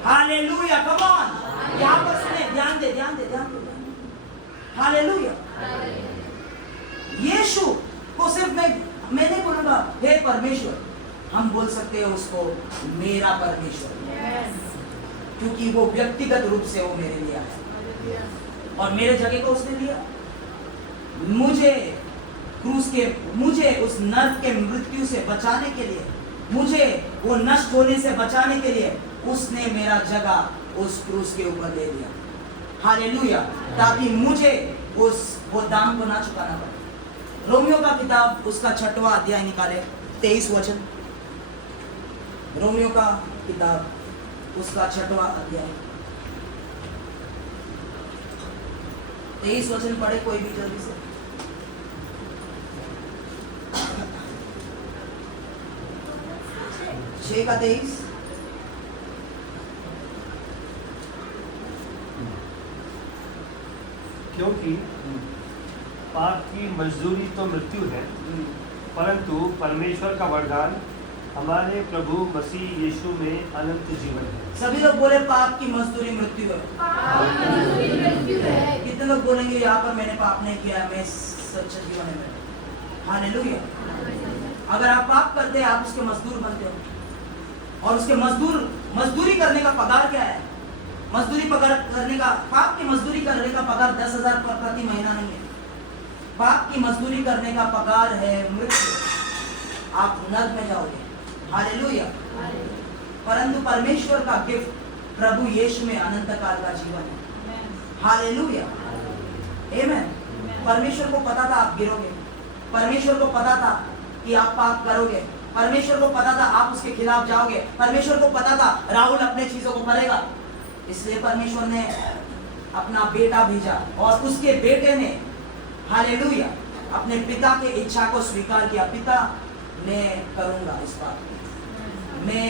Hallelujah, come on. यहाँ पर सुने, ध्यान दे। हालेलुया। यीशु को सिर्फ मैं नहीं बोलूंगा हे परमेश्वर, हम बोल सकते हैं उसको मेरा परमेश्वर, क्योंकि वो व्यक्तिगत रूप से वो मेरे लिए आया और मेरे जगह को उसने लिया। मुझे उस नर्क के मृत्यु से बचाने के लिए, मुझे वो नष्ट होने से बचाने के लिए उसने मेरा जगह उस क्रूस के ऊपर ले लिया। हालेलुया, ताकि मुझे वो दाम को ना चुकाना पड़े। रोमियो का किताब उसका 6वां अध्याय निकाले, 23 वचन। रोमियो का किताब उसका 6वां अध्याय 23 वचन पढ़े कोई भी जल्दी से। छः का 23। क्योंकि पाप की मजदूरी तो मृत्यु है, परंतु परमेश्वर का वरदान हमारे प्रभु मसीह यीशु में अनंत जीवन है। सभी लोग बोले पाप की मजदूरी मृत्यु है। कितने लोग बोलेंगे यहाँ पर मैंने पाप नहीं किया, मैं सच्चा जीवन है मेरा। हालेलुया। अगर आप पाप करते हैं आप उसके मजदूर बनते हो, और उसके मजदूरी करने का पगार क्या है? पाप की मजदूरी करने का पगार 10,000 प्रति महीना नहीं है। पाप की मजदूरी करने का पगार है मृत्यु, आप नरक में जाओगे। हालेलुया। परंतु परमेश्वर का गिफ्ट प्रभु यीशु में अनंत काल का जीवन है। हालेलुया, आमेन। परमेश्वर को पता था आप गिरोगे, परमेश्वर को पता था कि आप पाप करोगे, परमेश्वर को पता था आप उसके खिलाफ जाओगे, परमेश्वर को पता था राहुल अपने चीजों को करेगा। इसलिए परमेश्वर ने अपना बेटा भेजा और उसके बेटे ने, हालेलुया, अपने पिता के इच्छा को स्वीकार किया। पिता, मैं करूंगा इस बात को, मैं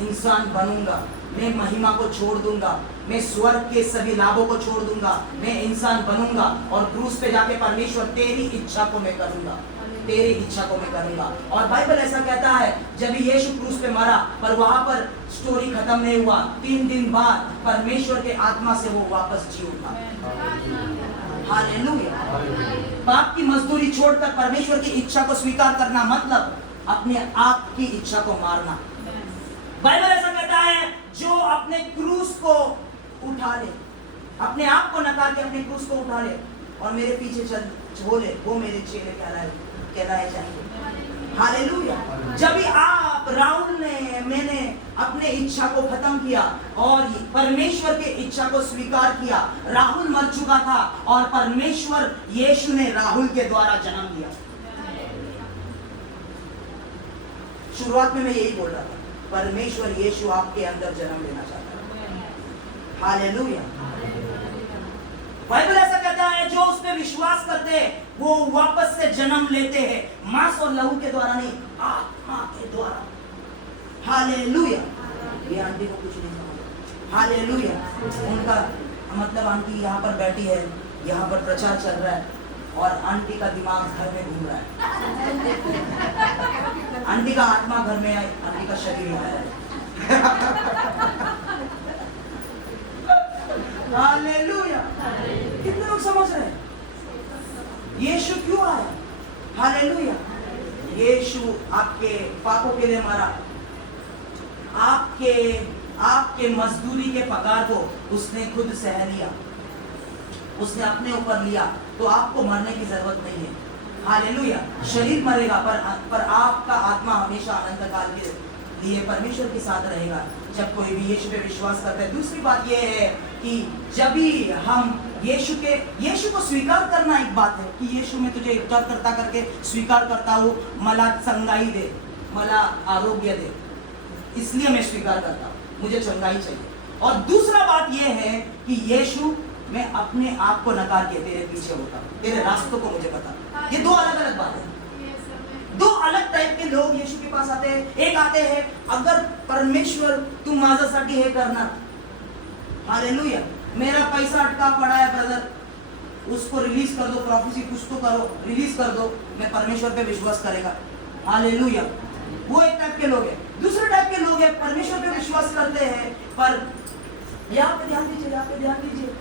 इंसान बनूंगा, मैं महिमा को छोड़ दूंगा, मैं स्वर्ग के सभी लाभों को छोड़ दूंगा, मैं इंसान बनूंगा और क्रूस पे जाके परमेश्वर तेरी इच्छा को मैं करूंगा, तेरी इच्छा को मैं करूंगा। और बाइबल ऐसा कहता है जब यीशु क्रूस पे मरा, पर वहां पर स्टोरी खत्म नहीं हुआ। 3 दिन बाद परमेश्वर के आत्मा से वो वापस जी उठा। हालेलुया। पाप की मजदूरी छोड़कर परमेश्वर की इच्छा को स्वीकार करना मतलब अपने आप की इच्छा को मारना। बाइबल ऐसा कहता है जो अपने क्रूस को उठा ले, अपने आप को नकार के अपने क्रूस को उठा ले और मेरे पीछे चले, वो मेरे चेले कहलाए जाएंगे। हालेलुया। जब भी आप, राहुल ने, मैंने अपने इच्छा को खत्म किया और परमेश्वर के इच्छा को स्वीकार किया, राहुल मर चुका था और परमेश्वर यीशु ने राहुल के द्वारा जन्म दिया। शुरुआत में मैं यही बोल रहा था, परमेश्वर यीशु आपके अंदर जन्म लेना चाहता है। हालेलुया। बाइबल ऐसा कहता है जो उस पे विश्वास करते हैं वो वापस से जन्म लेते हैं, मांस और लहू के द्वारा नहीं, आत्मा के द्वारा। हालेलुया। ये आंटी को कुछ नहीं समझ। हालेलुया। उनका मतलब आंटी यहाँ पर बैठी है, यहाँ पर प्रचार चल रहा है और आंटी का दिमाग घर में घूम रहा है। आंटी का आत्मा घर में है, आंटी का शरीर आया है। हालेलुया। कितने लोग समझ रहे हैं यीशु क्यों आया? हालेलुया। यीशु आपके पापों के लिए मरा, आपके मजदूरी के पगार को उसने खुद सह लिया, उसने अपने ऊपर लिया, तो आपको मरने की जरूरत नहीं है। हालेलुया। शरीर मरेगा पर आपका आत्मा हमेशा अनंत काल के लिए परमेश्वर के साथ रहेगा जब कोई भी यीशु पे विश्वास करता है। दूसरी बात यह है कि जब भी हम यीशु को स्वीकार करना एक बात है कि यीशु में तुझे उद्धारकर्ता करके स्वीकार करता हूँ, मला चंगाई दे, मला आरोग्य दे, इसलिए मैं स्वीकार करता हूँ, मुझे चंगाई चाहिए। और दूसरा बात यह है कि यीशु, मैं अपने आप को नकार के तेरे पीछे होता हूँ, तेरे रास्तों को मुझे पता। ये दो अलग अलग बात है, दो अलग टाइप के लोग यीशु के पास आते हैं. एक आते हैं, अगर परमेश्वर तू माझ्यासाठी हे करणार, हालेलुया, मेरा पैसा अटका पड़ा है ब्रदर, उसको रिलीज कर दो, प्रोफेसी कुछ तो करो, रिलीज कर दो, मैं परमेश्वर पे विश्वास करेगा. हालेलुया. वो एक टाइप के लोग हैं. दूसरे टाइप के लोग हैं, परमेश्वर पे विश्वास करते हैं, पर यहाँ पे ध्यान दीजिए, यहाँ पे ध्यान दीजिए.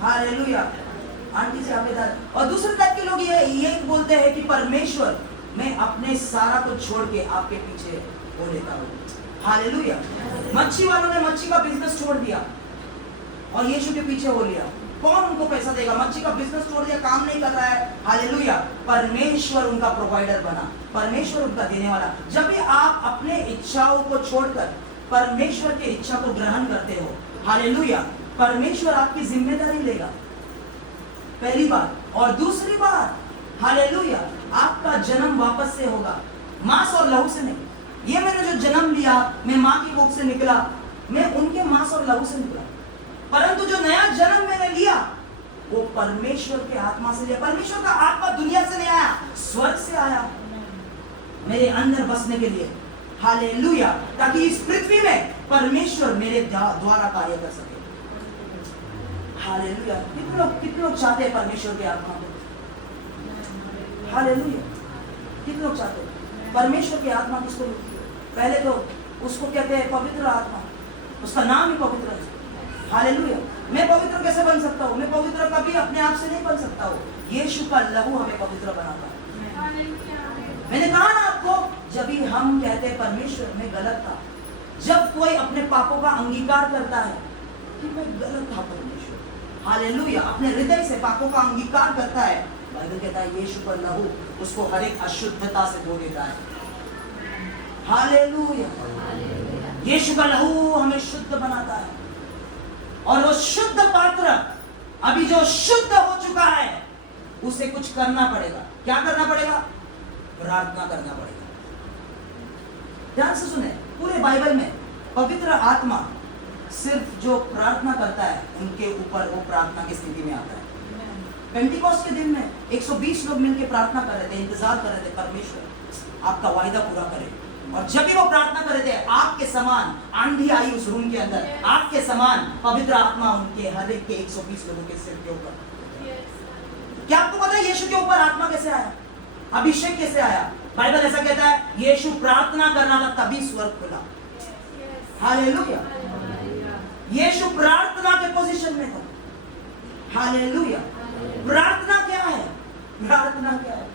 हालेलुया. आंटी से यहाँ पे ध्यान. और दूसरे टाइप के लोग ये बोलते हैं कि परमेश्वर, मैं अपने सारा को छोड़ के आपके पीछे हो लेता हूँ. हालेलुया. मच्छी वालों ने मच्छी का बिजनेस छोड़ दिया और यीशु के पीछे हो लिया. कौन उनको पैसा देगा? मच्छी का बिजनेस छोड़ दिया, काम नहीं कर रहा है. हालेलुया. परमेश्वर उनका प्रोवाइडर बना, परमेश्वर उनका देने वाला. जब भी आप अपने इच्छाओं को छोड़कर परमेश्वर की इच्छा को ग्रहण करते हो, हालेलुया, परमेश्वर आपकी जिम्मेदारी लेगा, पहली बात. और दूसरी बात, हालेलुया, आपका जन्म वापस से होगा, मांस और लहू से नहीं. ये मैंने जो जन्म लिया, मैं माँ की कोख से निकला, मैं उनके मांस और लहू से निकला, परंतु जो नया जन्म मैंने लिया वो परमेश्वर के आत्मा से लिया. परमेश्वर का आत्मा दुनिया से नहीं आया, स्वर्ग से आया मेरे अंदर बसने के लिए. हालेलुया. ताकि इस पृथ्वी में परमेश्वर मेरे द्वारा कार्य कर सके. हालेलुया. कितने लोग चाहते हैं परमेश्वर के आत्मा को? हालेलुया. कितने लोग चाहते हैं परमेश्वर की आत्मा? किसको मिलती है? पहले तो उसको कहते हैं पवित्र आत्मा, उसका नाम ही पवित्र है. हालेलुया. मैं पवित्र कैसे बन सकता हूँ? मैं पवित्र कभी अपने आप से नहीं बन सकता हूँ. यीशु का लहू हमें पवित्र बनाता है. मैंने कहा ना आपको, जब भी हम कहते हैं परमेश्वर मैं गलत था, जब कोई अपने पापों का अंगीकार करता है कि मैं गलत था परमेश्वर, हालेलुया, अपने हृदय से पापों का अंगीकार करता है, बाइबल कहता है यीशु का लहू उसको हर एक अशुद्धता से धो देता है. हालेलुया. यीशु का लहू हमें शुद्ध बनाता है. और वो शुद्ध पात्र अभी जो शुद्ध हो चुका है, उसे कुछ करना पड़ेगा. क्या करना पड़ेगा? प्रार्थना करना पड़ेगा. ध्यान से सुने, पूरे बाइबल में पवित्र आत्मा सिर्फ जो प्रार्थना करता है उनके ऊपर वो प्रार्थना की स्थिति में आता है. पेंटिकोस्ट के दिन में 120 लोग मिलकर प्रार्थना कर रहे थे, इंतजार कर रहे थे परमेश्वर आपका वायदा पूरा करे. और जब भी वो प्रार्थना कर रहे थे, आपके समान आंधी आई उस रूम के अंदर, आपके समान पवित्र आत्मा उनके हर एक के 120 लोगों के सिर के ऊपर. क्या आपको पता है यीशु के ऊपर आत्मा कैसे आया? अभिषेक कैसे आया? बाइबल ऐसा कहता है यीशु प्रार्थना कर रहा था तभी स्वर्ग खुला. हालेलुया. यीशु प्रार्थना के पोजीशन में था. हालेलुया. प्रार्थना क्या है? प्रार्थना क्या है?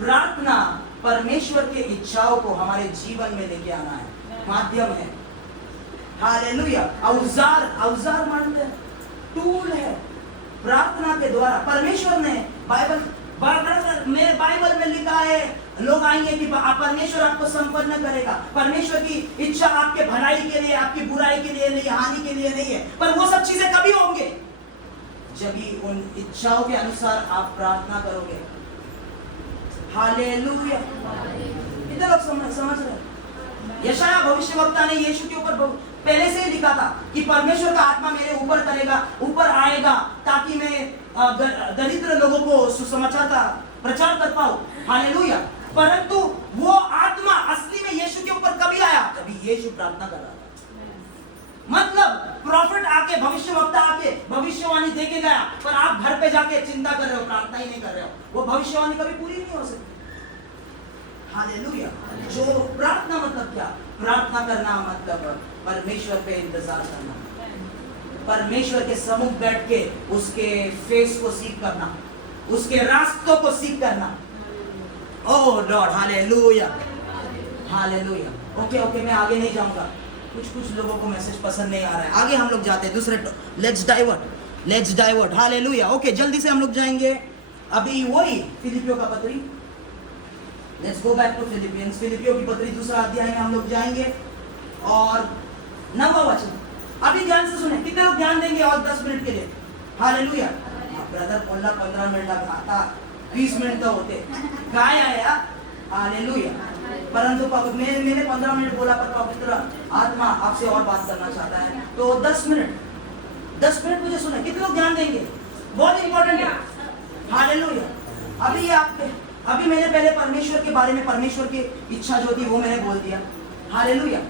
प्रार्थना परमेश्वर की इच्छाओं को हमारे जीवन में लेके आना है, माध्यम है. हालेलुया. औजार मानते हैं, टूल है. प्रार्थना के द्वारा परमेश्वर ने मेरे बाइबल में लिखा है, लोग आएंगे कि परमेश्वर आपको संपन्न करेगा. परमेश्वर की इच्छा आपके भलाई के लिए, आपकी बुराई के लिए नहीं, हानि के लिए नहीं है. पर वो सब चीजें कभी होंगे जब भी उन इच्छाओं के अनुसार आप प्रार्थना करोगे. हालेलुया. कितने लोग समझ रहे? यशाया भविष्यवक्ता ने यीशु के ऊपर पहले से ही लिखा था कि परमेश्वर का आत्मा मेरे ऊपर आएगा ताकि मैं दरिद्र लोगों को सुसमाचार का प्रचार कर पाऊं. हालेलुया. परंतु वो आत्मा असली में यीशु के ऊपर कभी आया? जब यीशु प्रार्थना कर रहा था. मतलब प्रॉफिट आके, भविष्यवक्ता आके भविष्यवाणी दे के गया, पर आप घर पे जाके चिंता कर रहे हो, प्रार्थना ही नहीं कर रहे हो, वो भविष्यवाणी कभी पूरी नहीं हो सकती. हालेलुया. जो प्रार्थना मतलब क्या? प्रार्थना करना मतलब परमेश्वर पे इंतजार करना, परमेश्वर के सम्मुख बैठ के उसके फेस को सीख करना, उसके रास्तों को सीख करना. Oh lord, hallelujah. Hallelujah. Okay, मैं आगे नहीं जाऊंगा. कुछ लोगों को मैसेज पसंद नहीं आ रहा है. आगे हम लोग जाते हैं दूसरे. Let's divert. हालेलुया. ओके, जल्दी से हम लोग जाएंगे. अभी वही फिलिपियों का पत्री, let's go back to Philippians. फिलिपियों की पत्री दूसरा अध्याय में हम लोग जाएंगे और 9वां वचन. अभी ध्यान से सुने. कितने लोग ध्यान देंगे और 10 मिनट के लिए? हालेलुया. ब्रदर बोला 15 मिनट आता, 20 मिनट तो होते काय आया. हालेलुया. परंतु मैंने 15 मिनट बोला, पर पवित्र आत्मा आपसे और बात करना चाहता है, तो 10 मिनट मुझे सुने. कितने लोग ध्यान देंगे? बहुत इंपॉर्टेंट है. हालेलुया. अभी ये आपके अभी मैंने पहले परमेश्वर के बारे में, परमेश्वर की इच्छा जो थी वो मैंने बोल दिया। हालेलुया।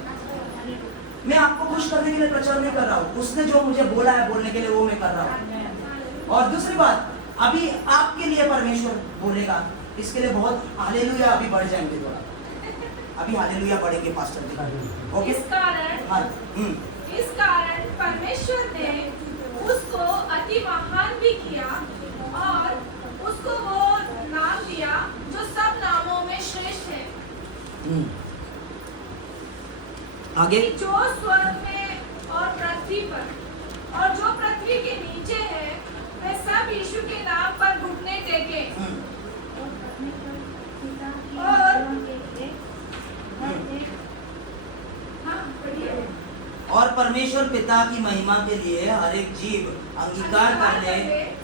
मैं आपको खुश करने के लिए प्रचार नहीं कर रहा हूँ, उसने जो मुझे बोला है बोलने के लिए वो मैं कर रहा हूँ। और दूसरी बात, अभी आपके लिए परमेश्वर बोलेगा, इसके लिए बहुत हालेलुया अभी बढ़ जाएंगे थोड़ा, अभी हालेलुया बढ़ेंगे पास्टर जी। ओके, इस कारण हाँ, इस कारण परमेश्वर ने उसको अति महान भी किया और उसको वो नाम दिया जो सब नामों में श्रेष्ठ है। आगे कि जो स्वर्ग में और पृथ्वी पर और जो पृथ्वी के नीचे है वे सब यीशु के नाम पर घुटने टेके। और परमेश्वर पिता की महिमा के लिए हर एक जीव अंगीकार कर ले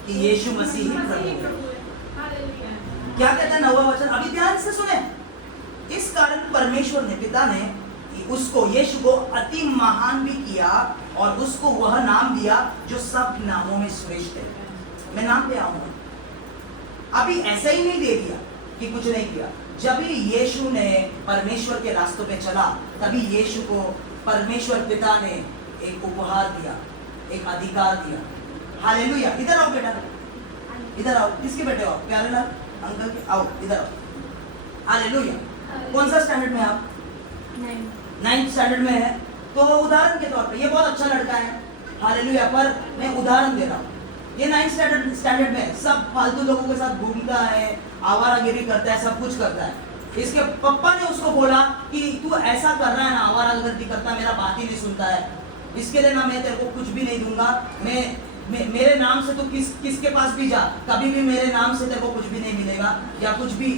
कि यीशु मसीह ही प्रभु है। क्या कहता है 9वां वचन, अभी ध्यान से सुने। इस कारण परमेश्वर ने, पिता ने उसको, यीशु को अति महान भी किया और उसको वह नाम दिया जो सब नामों में श्रेष्ठ है। मैं नाम ले आऊंगा, अभी ऐसा ही नहीं दे दिया कि कुछ नहीं किया। जब भी यीशु ने परमेश्वर के रास्तों पे चला, तभी यीशु को परमेश्वर पिता ने एक उपहार दिया, एक अधिकार दिया। हालेलुया। इधर आओ बेटा, इधर आओ। किसके बेटे हो? प्यारे लाल अंकल के, आओ इधर आओ। हालेलुया। कौन सा स्टैंडर्ड में आप? 9th स्टैंडर्ड में है। तो उदाहरण के तौर पे ये बहुत अच्छा लड़का है, हालेलुया, पर मैं उदाहरण दे रहा हूँ। ये 9th स्टैंडर्ड में है, सब फालतू लोगों के साथ घूमता है, आवारागिरी करता है, सब कुछ करता है। इसके पापा ने उसको बोला कि तू ऐसा कर रहा है ना, आवारागर्दी करता है, मेरा बात ही नहीं सुनता है, इसके लिए ना मैं तेरे को कुछ भी नहीं दूंगा। मेरे नाम से तू किसके पास भी जा, कभी भी मेरे नाम से तेरे को कुछ भी नहीं मिलेगा या कुछ भी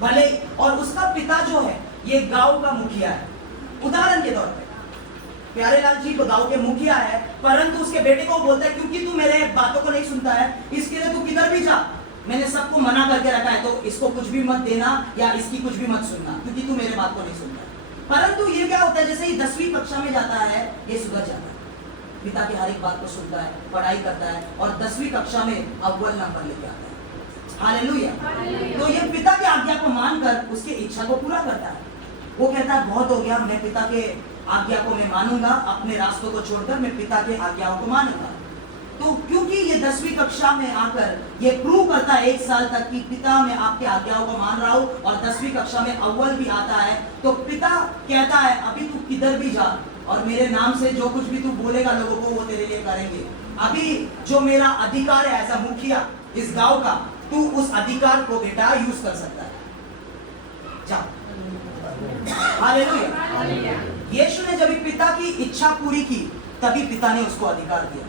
भले। और उसका पिता जो है ये गांव का मुखिया है, उदाहरण के तौर पे प्यारे लाल जी गांव के मुखिया है, परंतु उसके बेटे को बोलता है क्योंकि तू मेरे बातों को नहीं सुनता है, इसके लिए तू किधर भी जा, मैंने सबको मना करके रखा है, तो इसको कुछ भी मत देना या इसकी कुछ भी मत सुनना, क्योंकि तू मेरे बात को नहीं सुनता। परंतु ये क्या होता है, जैसे ही 10वीं कक्षा में जाता है ये सुधर जाता है, पिता की हर एक बात को सुनता है, पढ़ाई करता है और 10वीं कक्षा में अव्वल नंबर लेके आता है। हालेलुया। तो ये पिता की आज्ञा को मानकर उसकी इच्छा को पूरा करता है। वो कहता है बहुत हो गया, मैं पिता के आज्ञा को मैं मानूंगा, अपने रास्तों को छोड़कर मैं पिता के आज्ञाओं को मानूंगा। तो क्योंकि ये 10वीं कक्षा में आकर ये प्रूव करता है 1 साल तक कि पिता मैं आपके आज्ञाओं को मान रहा हूँ और 10वीं कक्षा में अव्वल भी आता है, तो पिता कहता है अभी तू किधर भी जा और मेरे नाम से जो कुछ भी तू बोलेगा लोगों को वो तेरे लिए करेंगे। अभी जो मेरा अधिकार है एज अ मुखिया इस गांव का, तू उस अधिकार को बेटा यूज कर सकता है, जाओ। हालेलुया। यीशु ने जब पिता की इच्छा पूरी की तभी पिता ने उसको अधिकार दिया।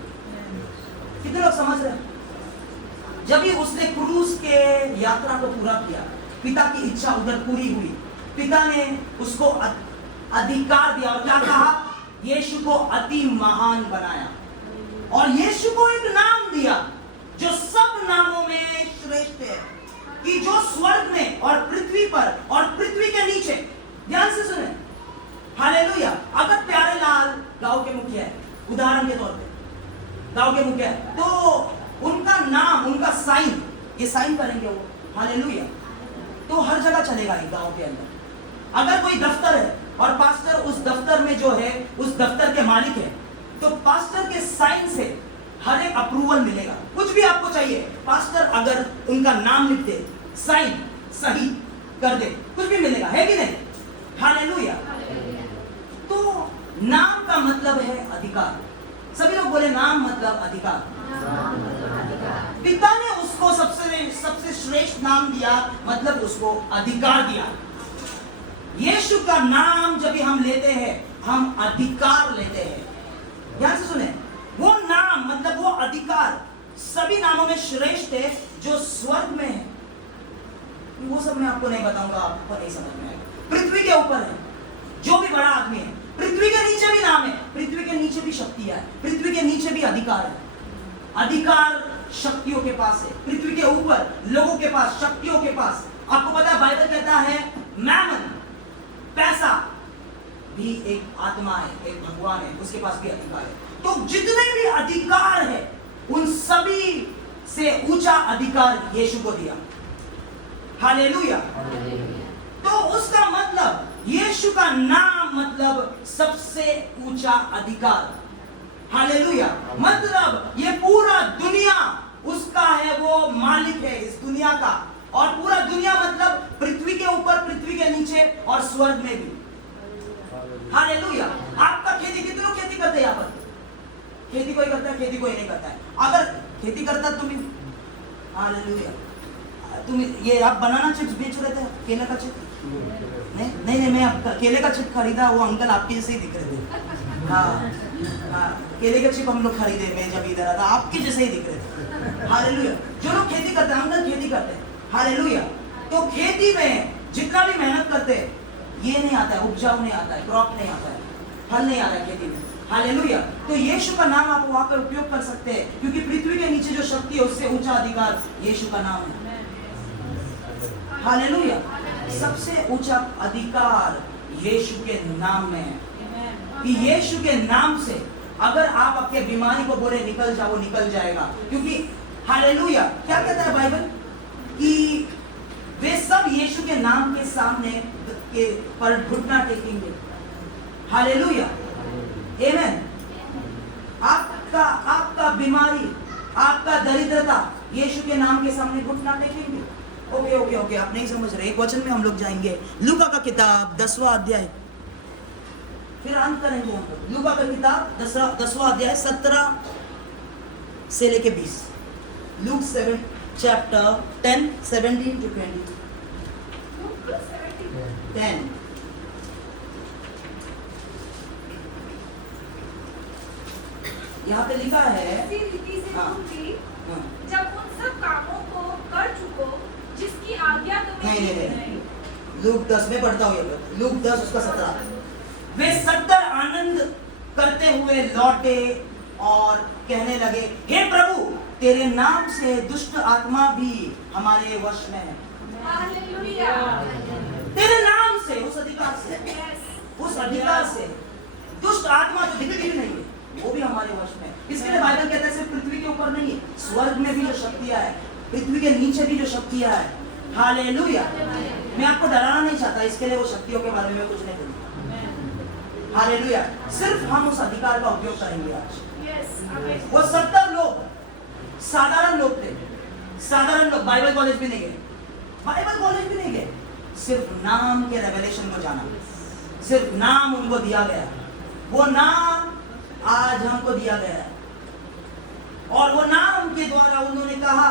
कितने लोग समझ रहे हैं? जब भी उसने क्रूस के यात्रा को पूरा किया, पिता की इच्छा उधर पूरी हुई, पिता ने उसको अधिकार दिया और क्या कहा? यीशु को अति महान बनाया और यीशु को एक नाम दिया जो सब नामों में श्रेष्ठ है, कि जो स्वर्ग में और पृथ्वी पर और पृथ्वी के नीचे, ध्यान से सुने। हालेलुया। अगर प्यारे लाल गांव के मुखिया है, उदाहरण के तौर पे गांव के मुखिया है, तो उनका नाम, उनका साइन, ये साइन करेंगे वो, हालेलुया, तो हर जगह चलेगा ये गांव के अंदर। अगर कोई दफ्तर है और पास्टर उस दफ्तर में जो है उस दफ्तर के मालिक है, तो पास्टर के साइन से हर एक अप्रूवल मिलेगा। कुछ भी आपको चाहिए, पास्टर अगर उनका नाम लिख दे, साइन सही कर दे, कुछ भी मिलेगा, है कि नहीं? हालेलुया। तो नाम का मतलब है अधिकार। सभी लोग बोले नाम मतलब अधिकार। पिता ने उसको सबसे श्रेष्ठ नाम दिया, मतलब उसको अधिकार दिया। यीशु का नाम जब भी हम लेते हैं हम अधिकार लेते हैं। ध्यान से सुने, वो नाम मतलब वो अधिकार सभी नामों में श्रेष्ठ है जो स्वर्ग में है। वो सब मैं आपको नहीं बताऊंगा, आपको नहीं समझ में आएगा। पृथ्वी के ऊपर है जो भी बड़ा आदमी है, पृथ्वी के नीचे भी नाम है, पृथ्वी के नीचे भी शक्तियां है, पृथ्वी के नीचे भी अधिकार है। अधिकार शक्तियों के पास है, पृथ्वी के ऊपर लोगों के पास, शक्तियों के पास। आपको पता है बाइबल कहता है मैमन, पैसा भी एक आत्मा है, एक भगवान है, उसके पास भी अधिकार है। तो जितने भी अधिकार है उन सभी से ऊंचा अधिकार यीशु को दिया। हालेलुया। तो उसका मतलब यीशु का नाम मतलब सबसे ऊंचा अधिकार। हालेलुया। मतलब ये पूरा दुनिया उसका है, वो मालिक है इस दुनिया का। और पूरा दुनिया मतलब पृथ्वी के ऊपर, पृथ्वी के नीचे और स्वर्ग में भी। हालेलुया। आपका खेती, कितने लोग खेती करते हैं यहाँ पर? खेती कोई करता है, खेती कोई नहीं करता है। अगर खेती करता तुम, हालेलुया, तुम ये आप बनाना चिप्स बेच रहे थे, केले का चिप्स? नहीं, मैं केले का चिप खरीदा, वो अंकल आपके जैसे ही दिख रहे थे। हाँ, केले का चिप हम लोग खरीदे, मैं जब इधर आता आपके जैसे ही दिख रहे थे। हालेलुया। जो लोग खेती करते हैं, अंकल खेती करते हैं। हालेलुया। तो खेती में जितना भी मेहनत करते हैं, ये नहीं आता है, उपजाऊ नहीं आता है, क्रॉप नहीं आता है, फल नहीं आता है खेती में। हालेलुया। तो यीशु का नाम आप वहां पर उपयोग कर सकते हैं, क्योंकि पृथ्वी के नीचे जो शक्ति है उससे ऊंचा अधिकार यीशु का नाम है। हालेलुया। सबसे ऊंचा अधिकार यीशु के नाम में है। कि यीशु के नाम से अगर आप आपके बीमारी को बोले निकल जाओ, निकल जाएगा। क्योंकि हालेलुया, क्या कहता है बाइबल कि वे सब यीशु के नाम के सामने के पर घुटना टेकेंगे। हालेलुया, आमेन। आपका बीमारी, आपका दरिद्रता यीशु के नाम के सामने घुटना टेकेंगे। ओके, आप नहीं समझ रहे। एक वचन में हम लोग जाएंगे, लूका का किताब 10वां अध्याय, फिर अंत करेंगे हम लोग। लूका का किताब 10वां अध्याय 17 से लेके 20। Look 7 chapter 10 17 to 20। 10। यहाँ पे लिखा है, इसी रीति से हाँ, तुम भी हाँ। जब उन सब कामों को कर चुको जिसकी आज्ञा तुम्हें दी गई। लूक 10 में पढ़ता हूँ ये, लूक 10 उसका 17। वे 70 आनंद करते हुए लौटे और कहने लगे, हे प्रभु, तेरे नाम से दुष्ट आत्मा भी हमारे वश में है। हालेलुया। तेरे नाम से, उस अधिकार से, Yes। उस अधिकार से दुष्ट आत्मा जो दिखती भी नहीं है वो भी हमारे वश में है। इसके लिए बाइबल कहता है सिर्फ पृथ्वी के ऊपर नहीं है, स्वर्ग में भी जो शक्तियां है, पृथ्वी के नीचे भी जो शक्तियां है। हालेलुया। मैं आपको डराना नहीं चाहता, इसके लिए वो शक्तियों के बारे में कुछ नहीं बोलूंगा। हालेलुया। सिर्फ हम उस अधिकार का उपयोग करेंगे आज। Yes। आमीन। वो 70 लोग साधारण लोग थे, साधारण लोग, बाइबल कॉलेज भी नहीं गए, बाइबल कॉलेज भी नहीं गए, सिर्फ नाम के रेवलेशन को जाना, सिर्फ नाम उनको दिया गया। वो नाम आज हमको दिया गया है, और वो नाम के द्वारा उन्होंने कहा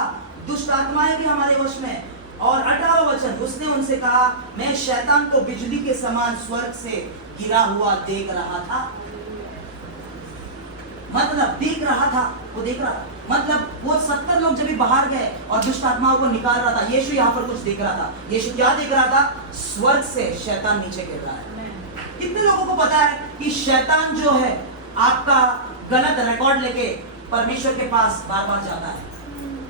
दुष्ट आत्माएं भी हमारे वश में। और 18वां वचन, उसने उनसे कहा, मैं शैतान को बिजली के समान स्वर्ग से गिरा हुआ देख रहा था। मतलब देख रहा था, वो देख रहा था, मतलब वो 70 लोग जब भी बाहर गए और दुष्ट आत्माओं को निकाल रहा था, यीशु यहाँ पर कुछ देख रहा था। यीशु क्या देख रहा था? स्वर्ग से शैतान नीचे गिर रहा है। कितने लोगों को पता है कि शैतान जो है आपका गलत रिकॉर्ड लेके परमेश्वर के पास बार बार जाता है,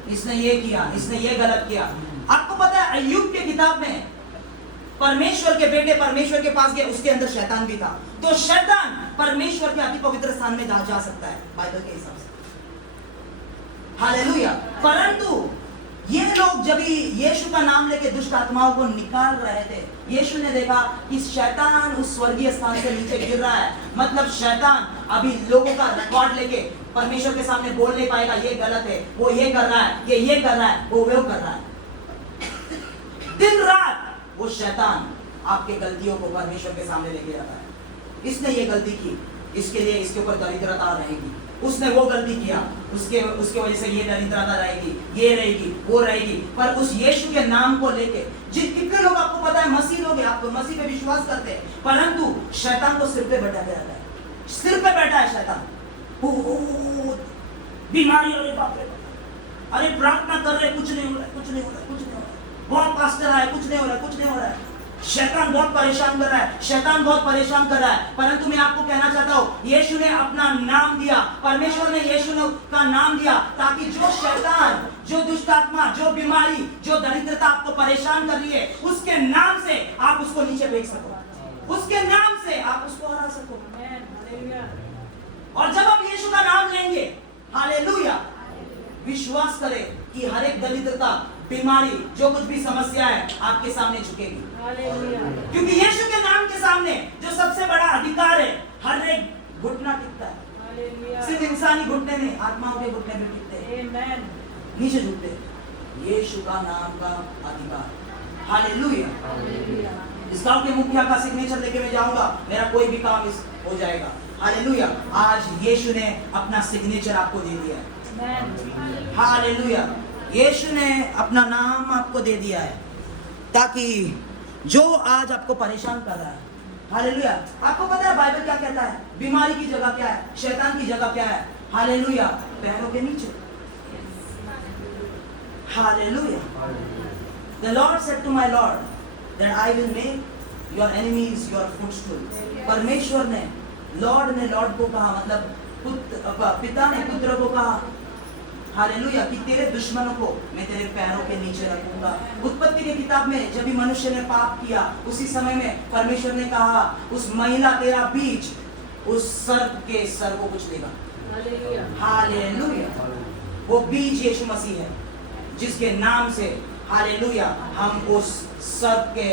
इसने ये किया, इसने ये गलत किया। आपको पता है अय्यूब के किताब में परमेश्वर के बेटे परमेश्वर के पास गए, उसके अंदर शैतान भी था। तो शैतान परमेश्वर के अति पवित्र स्थान में जा सकता है बाइबल के हिसाब से। हालेलुया। परंतु ये लोग जब यीशु का नाम लेके दुष्ट आत्माओं को निकाल रहे थे, यीशु ने देखा कि शैतान उस स्वर्गीय स्थान से नीचे गिर रहा है। मतलब शैतान अभी लोगों का रिकॉर्ड लेके परमेश्वर के सामने बोल नहीं पाएगा, ये गलत है, वो ये कर रहा है, ये कर रहा है, वो कर रहा है। दिन रात वो शैतान आपके गलतियों को परमेश्वर के सामने लेके आता है। इसने ये गलती की, इसके लिए इसके ऊपर दरिद्रता रहेगी, उसने वो गलती किया, उसके वजह से ये दरिद्रता रहेगी, ये रहेगी, वो रहेगी। पर उस यीशु के नाम को लेके कितने लोग आपको पता है मसीह लोग हैं, आप मसीह पे विश्वास करते हैं, परंतु शैतान को सिर पे बैठा के रहता है, सिर पे बैठा है शैतान। बीमारी, अरे बाप रे, अरे प्रार्थना कर रहे, कुछ नहीं हो रहा है, कुछ नहीं हो रहा है, कुछ नहीं हो रहा है, बहुत पास्टर आए, कुछ नहीं हो रहा है, कुछ नहीं हो रहा है। शैतान बहुत परेशान कर रहा है, शैतान बहुत परेशान कर रहा है। परंतु मैं आपको कहना चाहता हूँ, यीशु ने अपना नाम दिया, परमेश्वर ने यीशु का नाम दिया, ताकि जो शैतान, जो दुष्ट आत्मा, जो बीमारी, जो दरिद्रता आपको परेशान कर रही है, उसके नाम से आप उसको नीचे फेंक सको, उसके नाम से आप उसको हरा सको। और जब आप यीशु का नाम लेंगे, हालेलुया, विश्वास करें कि हर एक दरिद्रता बीमारी, जो कुछ भी समस्या है आपके सामने झुकेगी, क्योंकि यीशु के नाम के सामने जो सबसे बड़ा अधिकार है, हर एक घुटना टिकता है। सिर्फ इंसानी घुटने नहीं, आत्माओं के घुटने भी टिकते हैं, नीचे झुकते हैं। यीशु का नाम का अधिकार। हालेलुया। इस गांव के मुखिया का सिग्नेचर लेके मैं जाऊंगा, मेरा कोई भी काम हो जाएगा। हालेलुया। आज यीशु ने अपना सिग्नेचर आपको दे दिया है। हालेलुया। यीशु ने अपना नाम आपको दे दिया है, ताकि जो आज आपको परेशान कर रहा है, हालेलुया। आपको पता है बाइबल क्या कहता है? बीमारी की जगह क्या है? शैतान की जगह क्या है? हालेलुया, पैरों के नीचे। Hallelujah. The Lord said to my Lord that I will make your enemies your footstool. परमेश्वर ने, लॉर्ड ने लॉर्ड को कहा, मतलब पिता ने पुत्र को कहा, हालेलुया, कि तेरे दुश्मनों को मैं तेरे पैरों के नीचे रखूंगा। उत्पत्ति की किताब में जब भी मनुष्य ने पाप किया, उसी समय में परमेश्वर ने कहा, उस महिला तेरा बीज उस सर्प के सर को कुचलेगा। हालेलुया। वो बीज यीशु मसीह है, जिसके नाम से, हालेलुया, हम उस सर्प के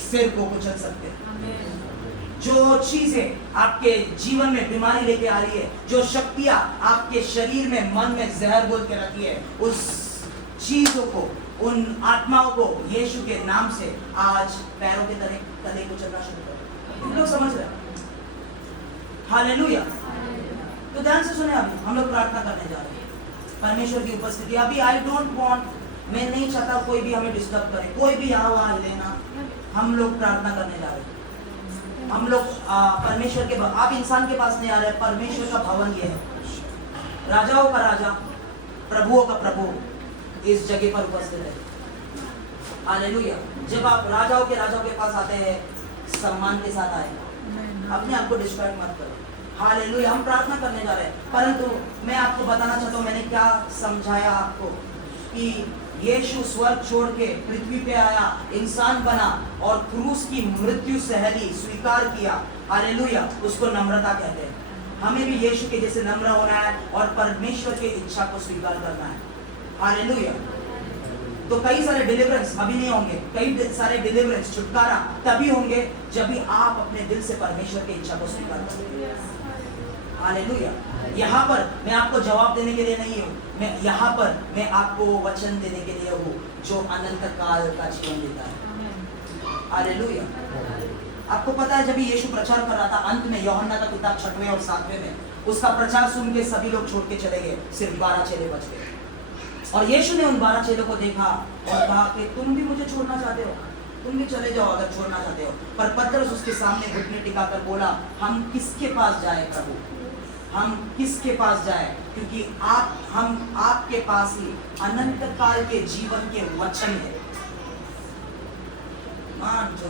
सिर को कुचल सकते हैं। जो चीजें आपके जीवन में बीमारी लेके आ रही है, जो शक्तियां आपके शरीर में, मन में जहर बोल के रखी है, उस चीजों को, उन आत्माओं को यीशु के नाम से आज पैरों के तले कुचलना शुरू करो। तुम लोग समझ रहे? हालेलुया। तो ध्यान से सुने, अभी हम लोग प्रार्थना करने जा रहे हैं परमेश्वर की उपस्थिति। अभी आई डोंट वांट, मैं नहीं चाहता कोई भी हमें डिस्टर्ब करे, कोई भी यहाँ वहाँ लेना। हम लोग प्रार्थना करने जा रहे हैं। हम लोग परमेश्वर के, आप इंसान के पास नहीं आ रहे, परमेश्वर का भवन ये है। राजाओं का राजा, प्रभुओं का प्रभु इस जगह पर उपस्थित है। हालेलुया। जब आप राजाओं के पास आते हैं, सम्मान के साथ आए, अपने आप को डिस्ट्रैक्ट मत करो। हालेलुया। हम प्रार्थना करने जा रहे हैं, परंतु मैं आपको बताना चाहता हूँ, मैंने क्या समझाया आपको, कि यीशु स्वर्ग छोड़ के पृथ्वी पे आया, इंसान बना और क्रूस की मृत्यु सहली, स्वीकार किया। हालेलुया। उसको नम्रता कहते हैं। हमें भी यीशु के जैसे नम्र होना है और परमेश्वर की इच्छा को स्वीकार करना है। हालेलुया। तो कई सारे डिलीवरेंस अभी नहीं होंगे, कई सारे डिलीवरेंस, छुटकारा तभी होंगे जब भी आप अपने दिल से परमेश्वर की इच्छा को स्वीकार करेंगे। हालेलुया। यहाँ पर मैं आपको जवाब देने के लिए नहीं हूँ, मैं यहाँ पर मैं आपको वचन देने के लिए हूँ, जो अनंत काल का जीवन देता है। हालेलुया। आपको पता है, जब यीशु प्रचार कर रहा था, अंत में यूहन्ना का किताब 6वें और 7वें में, उसका प्रचार सुन के सभी लोग छोड़ के चले गए, सिर्फ 12 चेले बच गए। और यीशु ने उन 12 चेलों को देखा और कहा कि तुम भी मुझे छोड़ना चाहते हो, तुम भी चले जाओ अगर छोड़ना चाहते हो। पर पतरस उसके सामने घुटने टिकाकर बोला, हम किसके पास जाए प्रभु, हम किसके पास जाए, क्योंकि हम आपके पास ही अनंत काल के जीवन के वचन है। मान जो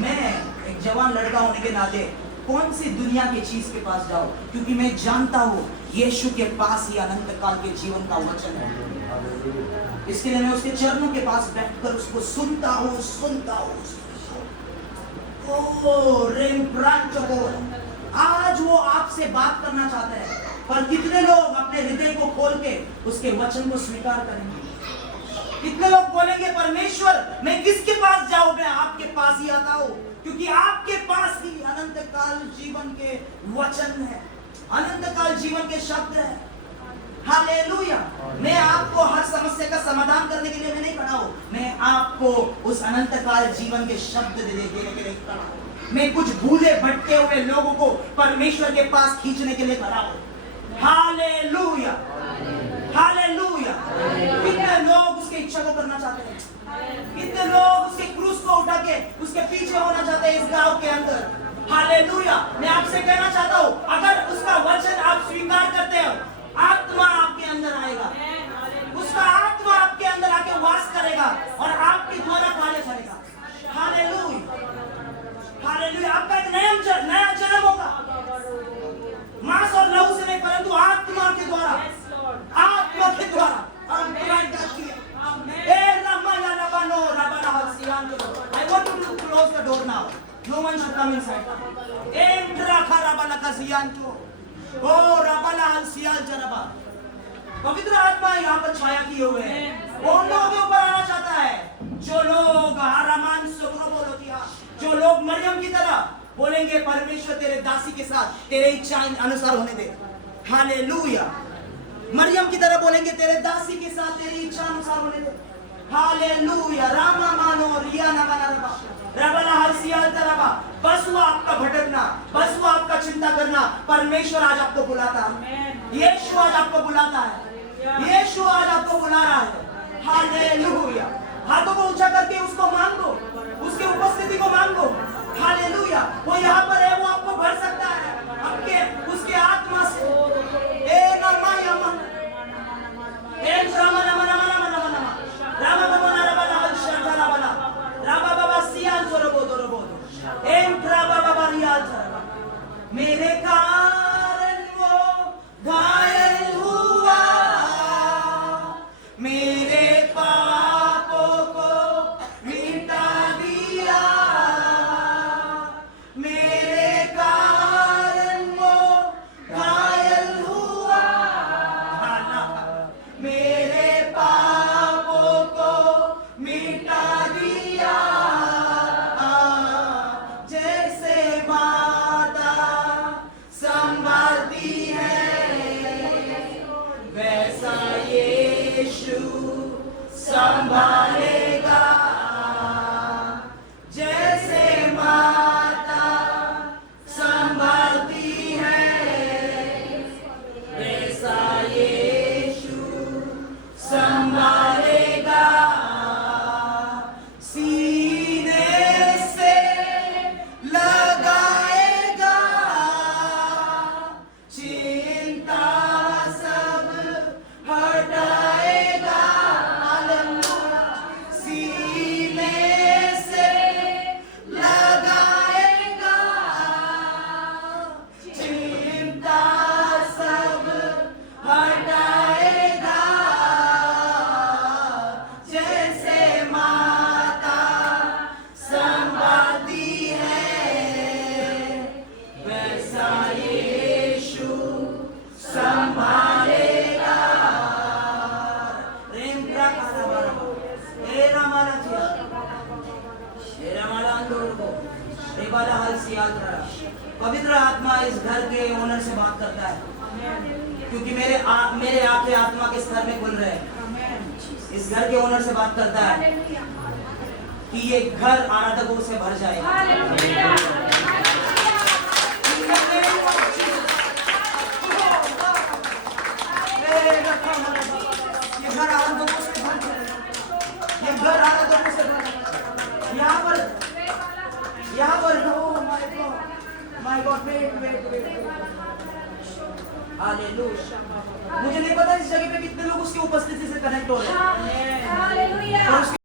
मैं एक जवान लड़का होने के नाते कौन सी दुनिया की चीज के पास जाऊं, क्योंकि मैं जानता हूं यीशु के पास ही अनंत काल के जीवन का वचन है। इसके लिए मैं उसके चरणों के पास बैठकर उसको सुनता हूं। आज वो आपसे बात करना चाहता है, पर कितने लोग अपने हृदय को खोल के उसके वचन को स्वीकार करेंगे? कितने लोग बोलेंगे, परमेश्वर मैं किसके पास जाऊं, मैं आपके पास ही आता हूं, क्योंकि आपके पास ही अनंत काल जीवन के वचन है, अनंत काल जीवन के शब्द है। हालेलुया। मैं आपको हर समस्या का समाधान करने के लिए मैं नहीं खड़ा हूं, मैं आपको उस अनंत काल जीवन के शब्द देने के लिए खड़ा हूं। मैं कुछ भूले भटके हुए लोगों को परमेश्वर के पास खींचने के लिए खड़ा हूं। हालेलुया। हालेलुया। कितने लोग उसकी इच्छा को करना चाहते हैं, कितने लोग उसके क्रूस को उठा के उसके पीछे होना चाहते हैं इस गांव के अंदर। हालेलुया। मैं आपसे कहना चाहता हूं, अगर उसका वचन आप स्वीकार करते हो, आत्मा आपके अंदर आएगा, उसका आत्मा आपके अंदर आके वास करेगा और आपके द्वारा कार्य करेगा। हालेलुया। हालेलुया। आपका एक नया जन्म होगा, मांस और लहू से नहीं, परंतु आत्मा के द्वारा, आत्मा के द्वारा। I want you to close the door now. No one should come inside. Entra karabala kasianto. Oh rabala halsial jaraba. पवित्र आत्मा यहाँ पर छाया किए हुए है। वो उन लोगों के ऊपर आना चाहता है जो लोग आरामान सुगनो बोलो दिया, जो लोग मरियम की तरह बोलेंगे परमेश्वर तेरे दासी के साथ तेरे इच्छा अनुसार होने दे। हालेलुया। मरियम की तरह बोलेंगे तेरे दासी के साथ तेरी इच्छा अनुसार होने दे। हालेलुया। रामा मानो रिया ना बना रबा रबला हसियाल तरबा। बस वो आपका भटकना, बस वो आपका चिंता करना, परमेश्वर आज आपको बुलाता है। यीशु आज आपको बुलाता है। यीशु आज आपको बुला रहा है। हालेलुया। हाथों को ऊंचा करके उसको मांगो, उसके उपस्थिति को मांगो। हालेलुया। वो यहाँ पर है, वो आपको भर सकता है आपके उसके आत्मा से। ए नमा यमा ए रामा नमा नमा नमा नमा नमा रामा बाबा रामा रामा शंकरा बना रामा बाबा सियान जोरबो जोरबो एम रामा बाबा रियाल चरबा। मेरे कारण वो घायल हुआ, मेरे पापों को मिटा दिया। मेरे कारण वो घायल हुआ, मेरे पापों को मिटा दिया। जैसे माता संभालती है वैसा यीशु संभालेगा। जैसे माता संभालती है वैसा यीशु संभालेगा। सीने से लगाएगा, चिंता सब हटाएगा। हालेलुया। सीने से लगाएगा, चिंता सब हटाएगा। जैसे माता संभालती है वैसा यीशु संभालेगा। प्रेम का खाना बराबर ए रामाना चिया ए रामाला अंदर को ए बाला हल सियाल तरह। पवित्र आत्मा इस घर के ओनर से बात करता है, क्योंकि मेरे आपके आत्मा के स्तर में खुल रहे हैं। इस घर के ओनर से बात करता है कि ये घर आराधकों से भर जाएगा। हालेलुया। ये घर आराधकों से भर जाएगा। ये घर आराधकों से भर जाएगा। यहाँ पर माय गॉड वेट। हालेलुया। मुझे नहीं पता इस जगह पे कितने लोग उसकी उपस्थिति से कनेक्ट हो रहे हैं। हालेलुया।